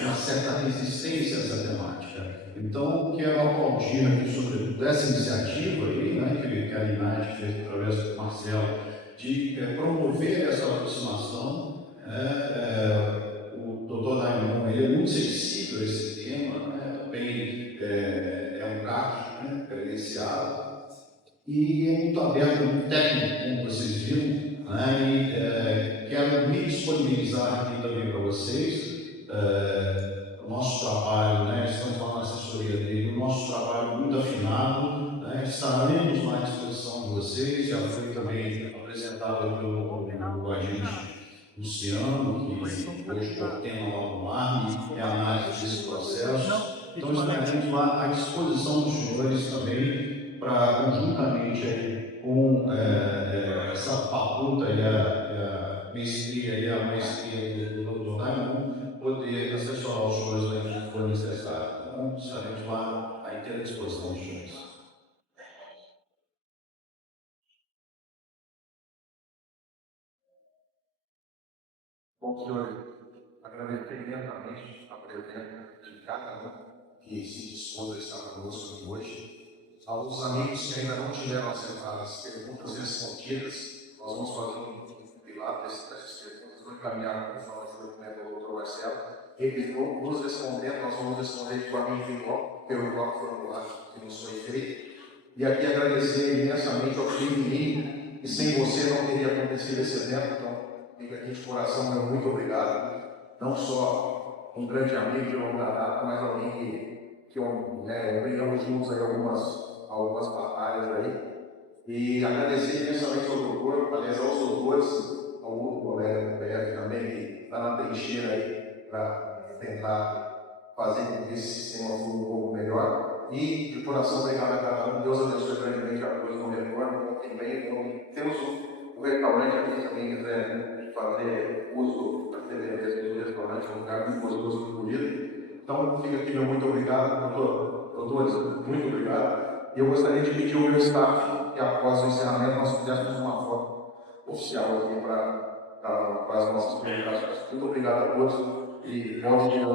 uma certa resistência a essa temática. Então, quero aplaudir aqui, sobretudo, essa iniciativa aí, né, que a INAD fez através do Marcelo, de promover essa aproximação. O doutor Daimon, ele é muito sensível a esse tema, né, também é um CAC, né, credenciado, e é muito aberto, muito técnico, como vocês viram, né, e quero me disponibilizar aqui também para vocês. O nosso trabalho, né, estamos falando na assessoria dele, o nosso trabalho muito afinado, né, estaremos lá à disposição de vocês. Já foi também apresentado pelo agente Luciano, que hoje coordena lá no ARM, e a análise desse processo. Então estaremos lá à disposição dos senhores também, para conjuntamente aí, com essa faculta e a maestria do doutor Daimon, poder assessorar os senhores naquilo que for necessário. Então, estaremos lá à inteira disposição dos senhores. Bom, senhor, agradecer imensamente a presença de cada um que se dispôs a estar conosco hoje. Aos amigos que ainda não tiveram as perguntas respondidas, nós vamos fazer um compilado dessas perguntas, vou encaminhar conforme foi pelo doutor Marcelo. Eles vão nos respondendo, nós vamos responder de forma individual, pelo próprio formulário que nos foi feito. E aqui agradecer imensamente ao Felipe Mim, que sem você não teria acontecido esse evento. Então, fica aqui de coração, meu muito obrigado. Não só um grande amigo de longa data, mas alguém que brigamos juntos aí algumas batalhas aí. E agradecer imensamente ao doutor, aliás, aos doutores, ao outro colega do PF também, que está na trincheira aí para tentar fazer com que esse sistema flua um pouco melhor. E de coração, obrigado a cada um. Deus abençoe grandemente a todos no retorno. Ontem bem, temos o restaurante aqui, se alguém quiser fazer uso da TV do restaurante, é um lugar muito gostoso, muito bonito. Então, fica aqui meu muito obrigado, doutores, muito obrigado. E eu gostaria de pedir ao meu staff que, após o encerramento, nós fizéssemos uma foto oficial aqui para as nossas comunicações. Muito obrigado a todos e bom dia.